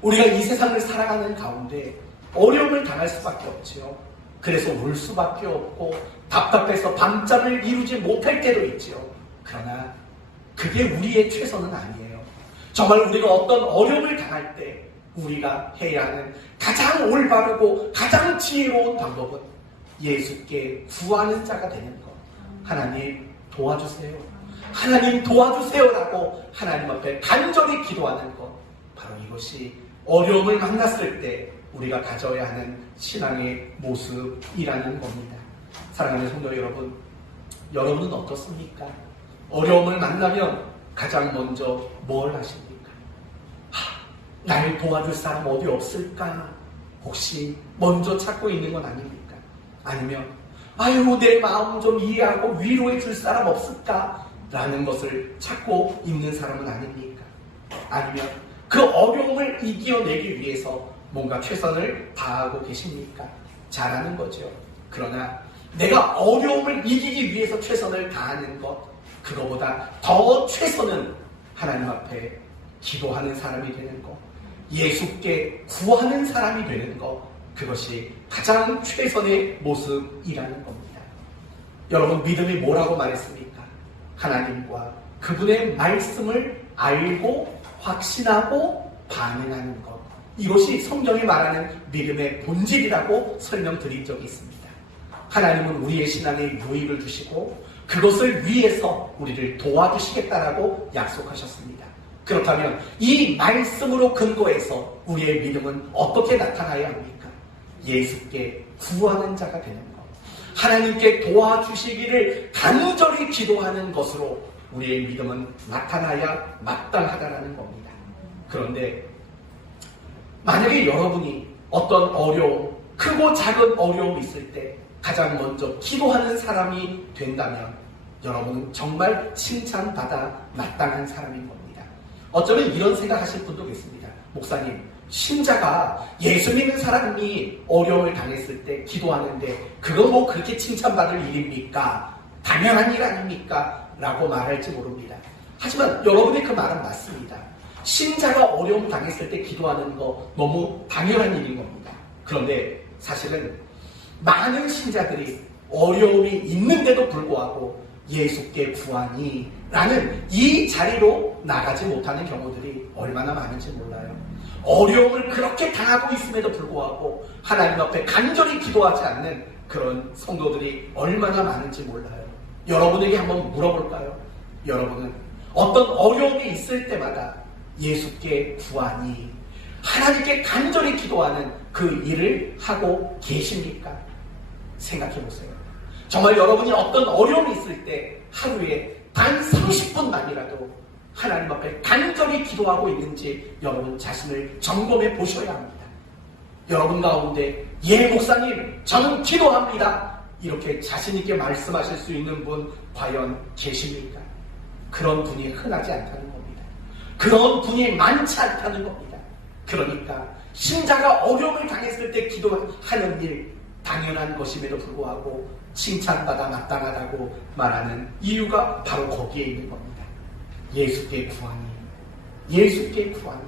우리가 이 세상을 살아가는 가운데 어려움을 당할 수밖에 없지요. 그래서 울 수밖에 없고 답답해서 밤잠을 이루지 못할 때도 있지요. 그러나 그게 우리의 최선은 아니에요. 정말 우리가 어떤 어려움을 당할 때 우리가 해야 하는 가장 올바르고 가장 지혜로운 방법은 예수께 구하는 자가 되는 것. 하나님 도와주세요. 하나님 도와주세요라고 하나님 앞에 간절히 기도하는 것. 바로 이것이 어려움을 만났을 때 우리가 가져야 하는 신앙의 모습이라는 겁니다. 사랑하는 성도 여러분, 여러분은 어떻습니까? 어려움을 만나면 가장 먼저 뭘 하십니까? 날 도와줄 사람 어디 없을까? 혹시 먼저 찾고 있는 건 아닙니까? 아니면 아유 내 마음 좀 이해하고 위로해 줄 사람 없을까? 라는 것을 찾고 있는 사람은 아닙니까? 아니면 그 어려움을 이겨내기 위해서 뭔가 최선을 다하고 계십니까? 잘하는 거죠. 그러나 내가 어려움을 이기기 위해서 최선을 다하는 것, 그거보다 더 최선은 하나님 앞에 기도하는 사람이 되는 것, 예수께 구하는 사람이 되는 것, 그것이 가장 최선의 모습이라는 겁니다. 여러분 믿음이 뭐라고 말했습니까? 하나님과 그분의 말씀을 알고 확신하고 반응하는 것. 이것이 성경이 말하는 믿음의 본질이라고 설명드린 적이 있습니다. 하나님은 우리의 신앙에 유익을 주시고 그것을 위해서 우리를 도와주시겠다라고 약속하셨습니다. 그렇다면 이 말씀으로 근거해서 우리의 믿음은 어떻게 나타나야 합니까? 예수께 구하는 자가 되는 것. 하나님께 도와주시기를 간절히 기도하는 것으로 우리의 믿음은 나타나야 마땅하다는 겁니다. 그런데 만약에 여러분이 어떤 어려움, 크고 작은 어려움이 있을 때 가장 먼저 기도하는 사람이 된다면 여러분은 정말 칭찬받아 마땅한 사람인 겁니다. 어쩌면 이런 생각하실 분도 계십니다. 목사님, 신자가 예수 믿는 사람이 어려움을 당했을 때 기도하는데 그거 뭐 그렇게 칭찬받을 일입니까? 당연한 일 아닙니까? 라고 말할지 모릅니다. 하지만 여러분의 그 말은 맞습니다. 신자가 어려움 당했을 때 기도하는 거 너무 당연한 일인 겁니다. 그런데 사실은 많은 신자들이 어려움이 있는데도 불구하고 예수께 구하니 라는 이 자리로 나가지 못하는 경우들이 얼마나 많은지 몰라요. 어려움을 그렇게 당하고 있음에도 불구하고 하나님 앞에 간절히 기도하지 않는 그런 성도들이 얼마나 많은지 몰라요. 여러분에게 한번 물어볼까요? 여러분은 어떤 어려움이 있을 때마다 예수께 구하니 하나님께 간절히 기도하는 그 일을 하고 계십니까? 생각해 보세요. 정말 여러분이 어떤 어려움이 있을 때 하루에 단 30분만이라도 하나님 앞에 간절히 기도하고 있는지 여러분 자신을 점검해 보셔야 합니다. 여러분 가운데 예 목사님 저는 기도합니다 이렇게 자신 있게 말씀하실 수 있는 분 과연 계십니까? 그런 분이 흔하지 않다는 겁니다. 그런 분이 많지 않다는 겁니다. 그러니까 신자가 어려움을 당했을 때 기도하는 일 당연한 것임에도 불구하고 칭찬받아 마땅하다고 말하는 이유가 바로 거기에 있는 겁니다. 예수께 구하니, 예수께 구하니.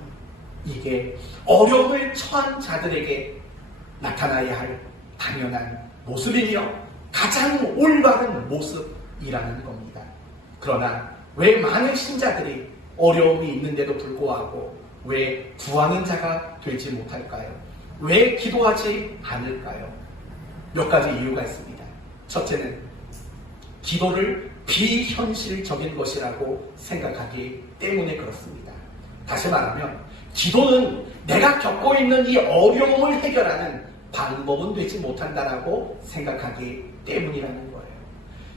이게 어려움을 처한 자들에게 나타나야 할 당연한 모습이며 가장 올바른 모습이라는 겁니다. 그러나 왜 많은 신자들이 어려움이 있는데도 불구하고 왜 구하는 자가 되지 못할까요? 왜 기도하지 않을까요? 몇 가지 이유가 있습니다. 첫째는 기도를 비현실적인 것이라고 생각하기 때문에 그렇습니다. 다시 말하면 기도는 내가 겪고 있는 이 어려움을 해결하는 방법은 되지 못한다라고 생각하기 때문이라는 거예요.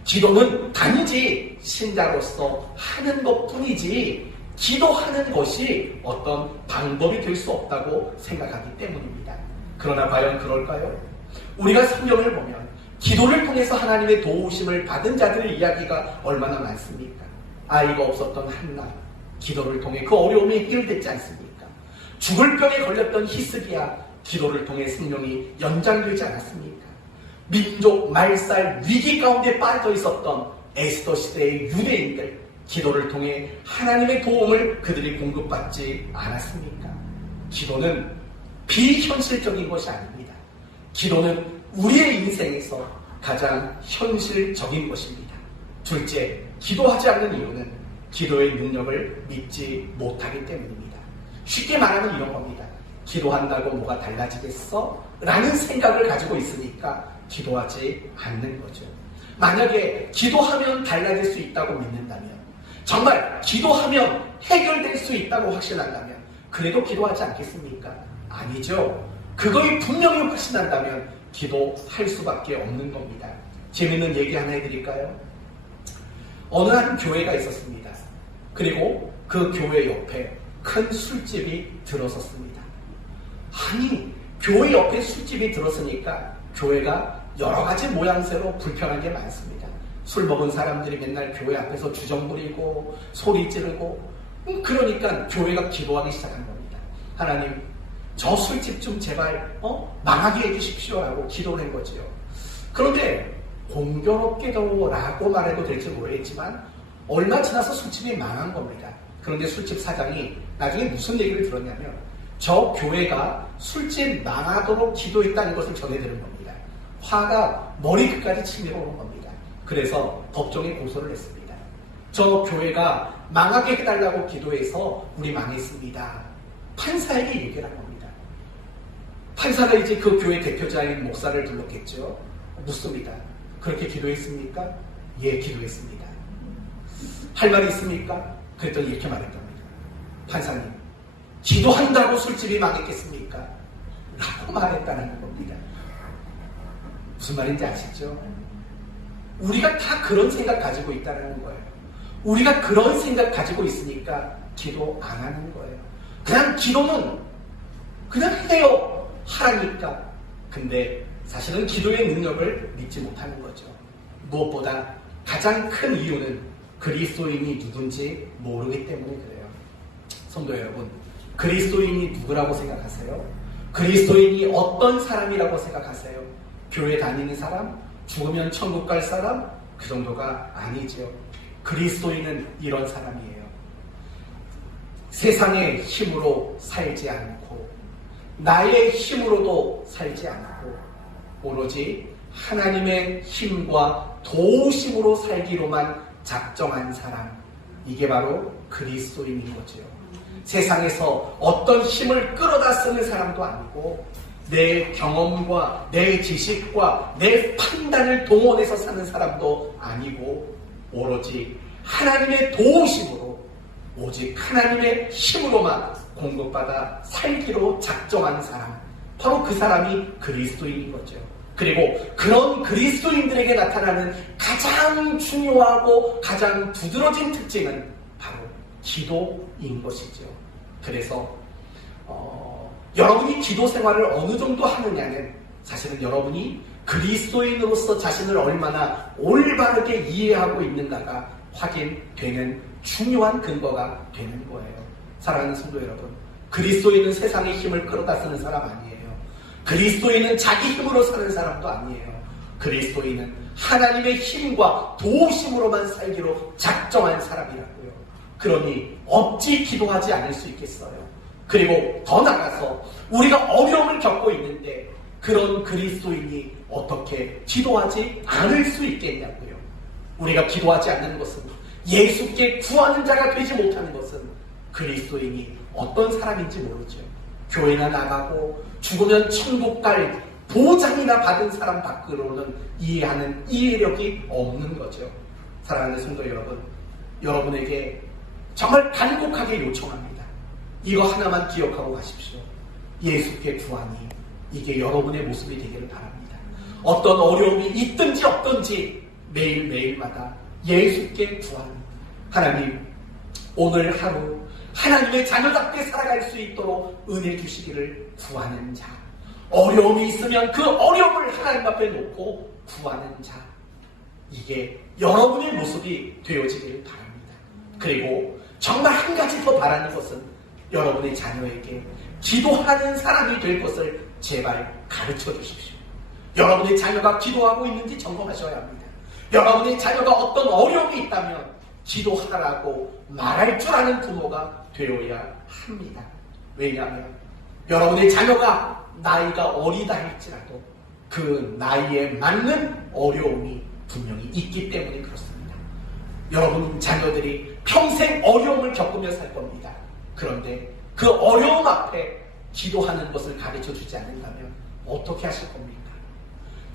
기도는 단지 신자로서 하는 것뿐이지 기도하는 것이 어떤 방법이 될 수 없다고 생각하기 때문입니다. 그러나 과연 그럴까요? 우리가 성경을 보면 기도를 통해서 하나님의 도우심을 받은 자들의 이야기가 얼마나 많습니까? 아이가 없었던 한나, 기도를 통해 그 어려움이 해결됐지 않습니까? 죽을 병에 걸렸던 히스기야, 기도를 통해 생명이 연장되지 않았습니까? 민족 말살 위기 가운데 빠져 있었던 에스더 시대의 유대인들, 기도를 통해 하나님의 도움을 그들이 공급받지 않았습니까? 기도는 비현실적인 것이 아닙니다. 기도는 우리의 인생에서 가장 현실적인 것입니다. 둘째, 기도하지 않는 이유는 기도의 능력을 믿지 못하기 때문입니다. 쉽게 말하면 이런 겁니다. 기도한다고 뭐가 달라지겠어? 라는 생각을 가지고 있으니까 기도하지 않는 거죠. 만약에 기도하면 달라질 수 있다고 믿는다면, 정말 기도하면 해결될 수 있다고 확신한다면 그래도 기도하지 않겠습니까? 아니죠. 그거에 분명히 확신한다면 기도할 수밖에 없는 겁니다. 재밌는 얘기 하나 해드릴까요? 어느 한 교회가 있었습니다. 그리고 그 교회 옆에 큰 술집이 들어섰습니다. 아니, 교회 옆에 술집이 들어서니까 교회가 여러 가지 모양새로 불편한 게 많습니다. 술 먹은 사람들이 맨날 교회 앞에서 주정 부리고 소리 지르고, 그러니까 교회가 기도하기 시작한 겁니다. 하나님, 저 술집 좀 제발 망하게 해주십시오 라고 기도를 한 거지요. 그런데 공교롭게도 라고 말해도 될지 모르겠지만 얼마 지나서 술집이 망한 겁니다. 그런데 술집 사장이 나중에 무슨 얘기를 들었냐면 저 교회가 술집 망하도록 기도했다는 것을 전해 들은 겁니다. 화가 머리끝까지 치밀어 오는 겁니다. 그래서 법정에 고소를 했습니다. 저 교회가 망하게 해달라고 기도해서 우리 망했습니다. 판사에게 얘기를 한 겁니다. 판사가 이제 그 교회 대표자인 목사를 불렀겠죠. 묻습니다. 그렇게 기도했습니까? 예, 기도했습니다. 할 말이 있습니까? 그랬더니 이렇게 말했답니다. 판사님, 기도한다고 술집이 망했겠습니까? 라고 말했다는 겁니다. 무슨 말인지 아시죠? 우리가 다 그런 생각 가지고 있다는 거예요. 우리가 그런 생각 가지고 있으니까 기도 안 하는 거예요. 그냥 기도는 그냥 해요. 하라니까. 근데 사실은 기도의 능력을 믿지 못하는 거죠. 무엇보다 가장 큰 이유는 그리스도인이 누군지 모르기 때문에 그래요. 성도 여러분, 그리스도인이 누구라고 생각하세요? 그리스도인이 어떤 사람이라고 생각하세요? 교회 다니는 사람? 죽으면 천국 갈 사람? 그 정도가 아니죠. 그리스도인은 이런 사람이에요. 세상의 힘으로 살지 않고 나의 힘으로도 살지 않고 오로지 하나님의 힘과 도우심으로 살기로만 작정한 사람, 이게 바로 그리스도인인 거죠. 세상에서 어떤 힘을 끌어다 쓰는 사람도 아니고 내 경험과 내 지식과 내 판단을 동원해서 사는 사람도 아니고 오로지 하나님의 도우심으로 오직 하나님의 힘으로만 공급받아 살기로 작정한 사람, 바로 그 사람이 그리스도인인 거죠. 그리고 그런 그리스도인들에게 나타나는 가장 중요하고 가장 두드러진 특징은 바로 기도인 것이죠. 그래서 여러분이 기도 생활을 어느 정도 하느냐는 사실은 여러분이 그리스도인으로서 자신을 얼마나 올바르게 이해하고 있는가가 확인되는 중요한 근거가 되는 거예요. 사랑하는 성도 여러분, 그리스도인은 세상의 힘을 끌어다 쓰는 사람 아니에요. 그리스도인은 자기 힘으로 사는 사람도 아니에요. 그리스도인은 하나님의 힘과 도우심으로만 살기로 작정한 사람이라고요. 그러니 어찌 기도하지 않을 수 있겠어요? 그리고 더 나아가서 우리가 어려움을 겪고 있는데 그런 그리스도인이 어떻게 기도하지 않을 수 있겠냐고요. 우리가 기도하지 않는 것은, 예수께 구하는 자가 되지 못하는 것은 그리스도인이 어떤 사람인지 모르죠. 교회나 나가고 죽으면 천국 갈 도장이나 받은 사람 밖으로는 이해하는 이해력이 없는 거죠. 사랑하는 성도 여러분, 여러분에게 정말 간곡하게 요청합니다. 이거 하나만 기억하고 가십시오. 예수께 구하니 이게 여러분의 모습이 되기를 바랍니다. 어떤 어려움이 있든지 없든지 매일매일마다 예수께 구하니 하나님, 오늘 하루 하나님의 자녀답게 살아갈 수 있도록 은혜 주시기를 구하는 자, 어려움이 있으면 그 어려움을 하나님 앞에 놓고 구하는 자, 이게 여러분의 모습이 되어지기를 바랍니다. 그리고 정말 한 가지 더 바라는 것은 여러분의 자녀에게 기도하는 사람이 될 것을 제발 가르쳐 주십시오. 여러분의 자녀가 기도하고 있는지 점검하셔야 합니다. 여러분의 자녀가 어떤 어려움이 있다면 기도하라고 말할 줄 아는 부모가 되어야 합니다. 왜냐하면 여러분의 자녀가 나이가 어리다 할지라도 그 나이에 맞는 어려움이 분명히 있기 때문에 그렇습니다. 여러분 자녀들이 평생 어려움을 겪으며 살 겁니다. 그런데 그 어려움 앞에 기도하는 것을 가르쳐 주지 않는다면 어떻게 하실 겁니까?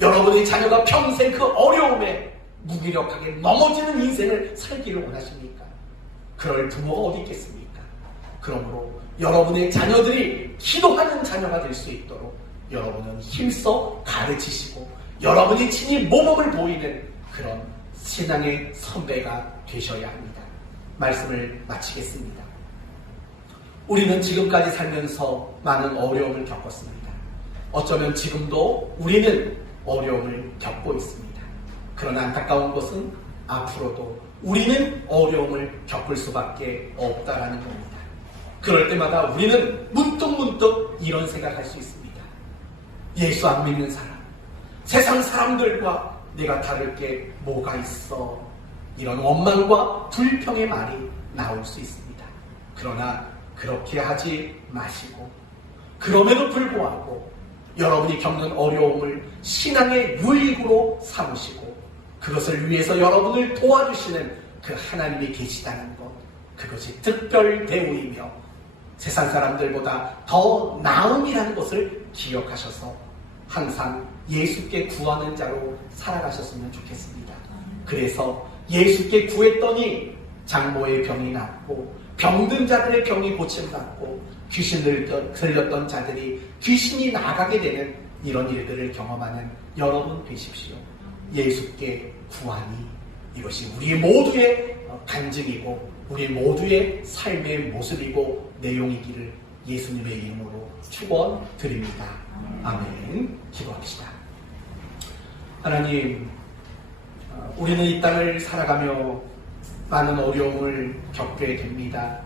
여러분의 자녀가 평생 그 어려움에 무기력하게 넘어지는 인생을 살기를 원하십니까? 그럴 부모가 어디 있겠습니까? 그러므로 여러분의 자녀들이 기도하는 자녀가 될 수 있도록 여러분은 힘써 가르치시고 여러분이 친히 모범을 보이는 그런 신앙의 선배가 되셔야 합니다. 말씀을 마치겠습니다. 우리는 지금까지 살면서 많은 어려움을 겪었습니다. 어쩌면 지금도 우리는 어려움을 겪고 있습니다. 그러나 안타까운 것은 앞으로도 우리는 어려움을 겪을 수밖에 없다라는 겁니다. 그럴 때마다 우리는 문득문득 이런 생각할 수 있습니다. 예수 안 믿는 사람, 세상 사람들과 내가 다를 게 뭐가 있어, 이런 원망과 불평의 말이 나올 수 있습니다. 그러나 그렇게 하지 마시고, 그럼에도 불구하고 여러분이 겪는 어려움을 신앙의 유익으로 삼으시고 그것을 위해서 여러분을 도와주시는 그 하나님이 계시다는 것, 그것이 특별 대우이며 세상 사람들보다 더 나음이라는 것을 기억하셔서 항상 예수께 구하는 자로 살아가셨으면 좋겠습니다. 그래서 예수께 구했더니 장모의 병이 낫고 병든 자들의 병이 고침받고 귀신을 들렸던 자들이 귀신이 나가게 되는 이런 일들을 경험하는 여러분 되십시오. 예수께 구하니 이것이 우리 모두의 간증이고 우리 모두의 삶의 모습이고 내용이기를 예수님의 이름으로 축원드립니다. 아멘. 기도합시다. 하나님, 우리는 이 땅을 살아가며 많은 어려움을 겪게 됩니다.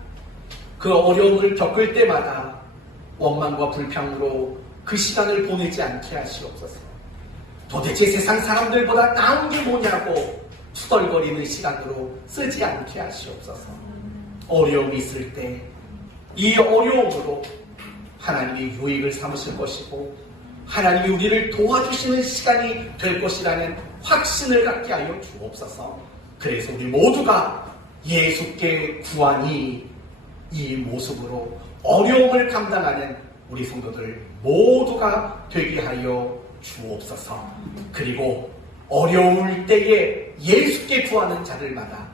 그 어려움을 겪을 때마다 원망과 불평으로 그 시간을 보내지 않게 하시옵소서. 도대체 세상 사람들보다 나은 게 뭐냐고 투덜거리는 시간으로 쓰지 않게 하시옵소서. 어려움이 있을 때 이 어려움으로 하나님이 유익을 삼으실 것이고 하나님이 우리를 도와주시는 시간이 될 것이라는 확신을 갖게 하여 주옵소서. 그래서 우리 모두가 예수께 구하니 이 모습으로 어려움을 감당하는 우리 성도들 모두가 되게 하여 주옵소서. 그리고 어려울 때에 예수께 구하는 자들마다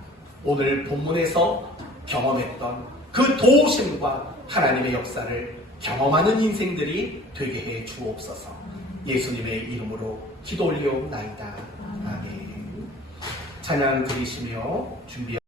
오늘 본문에서 경험했던 그 도우심과 하나님의 역사를 경험하는 인생들이 되게 해 주옵소서. 예수님의 이름으로 기도 올리옵나이다. 아멘. 찬양 드리시며 준비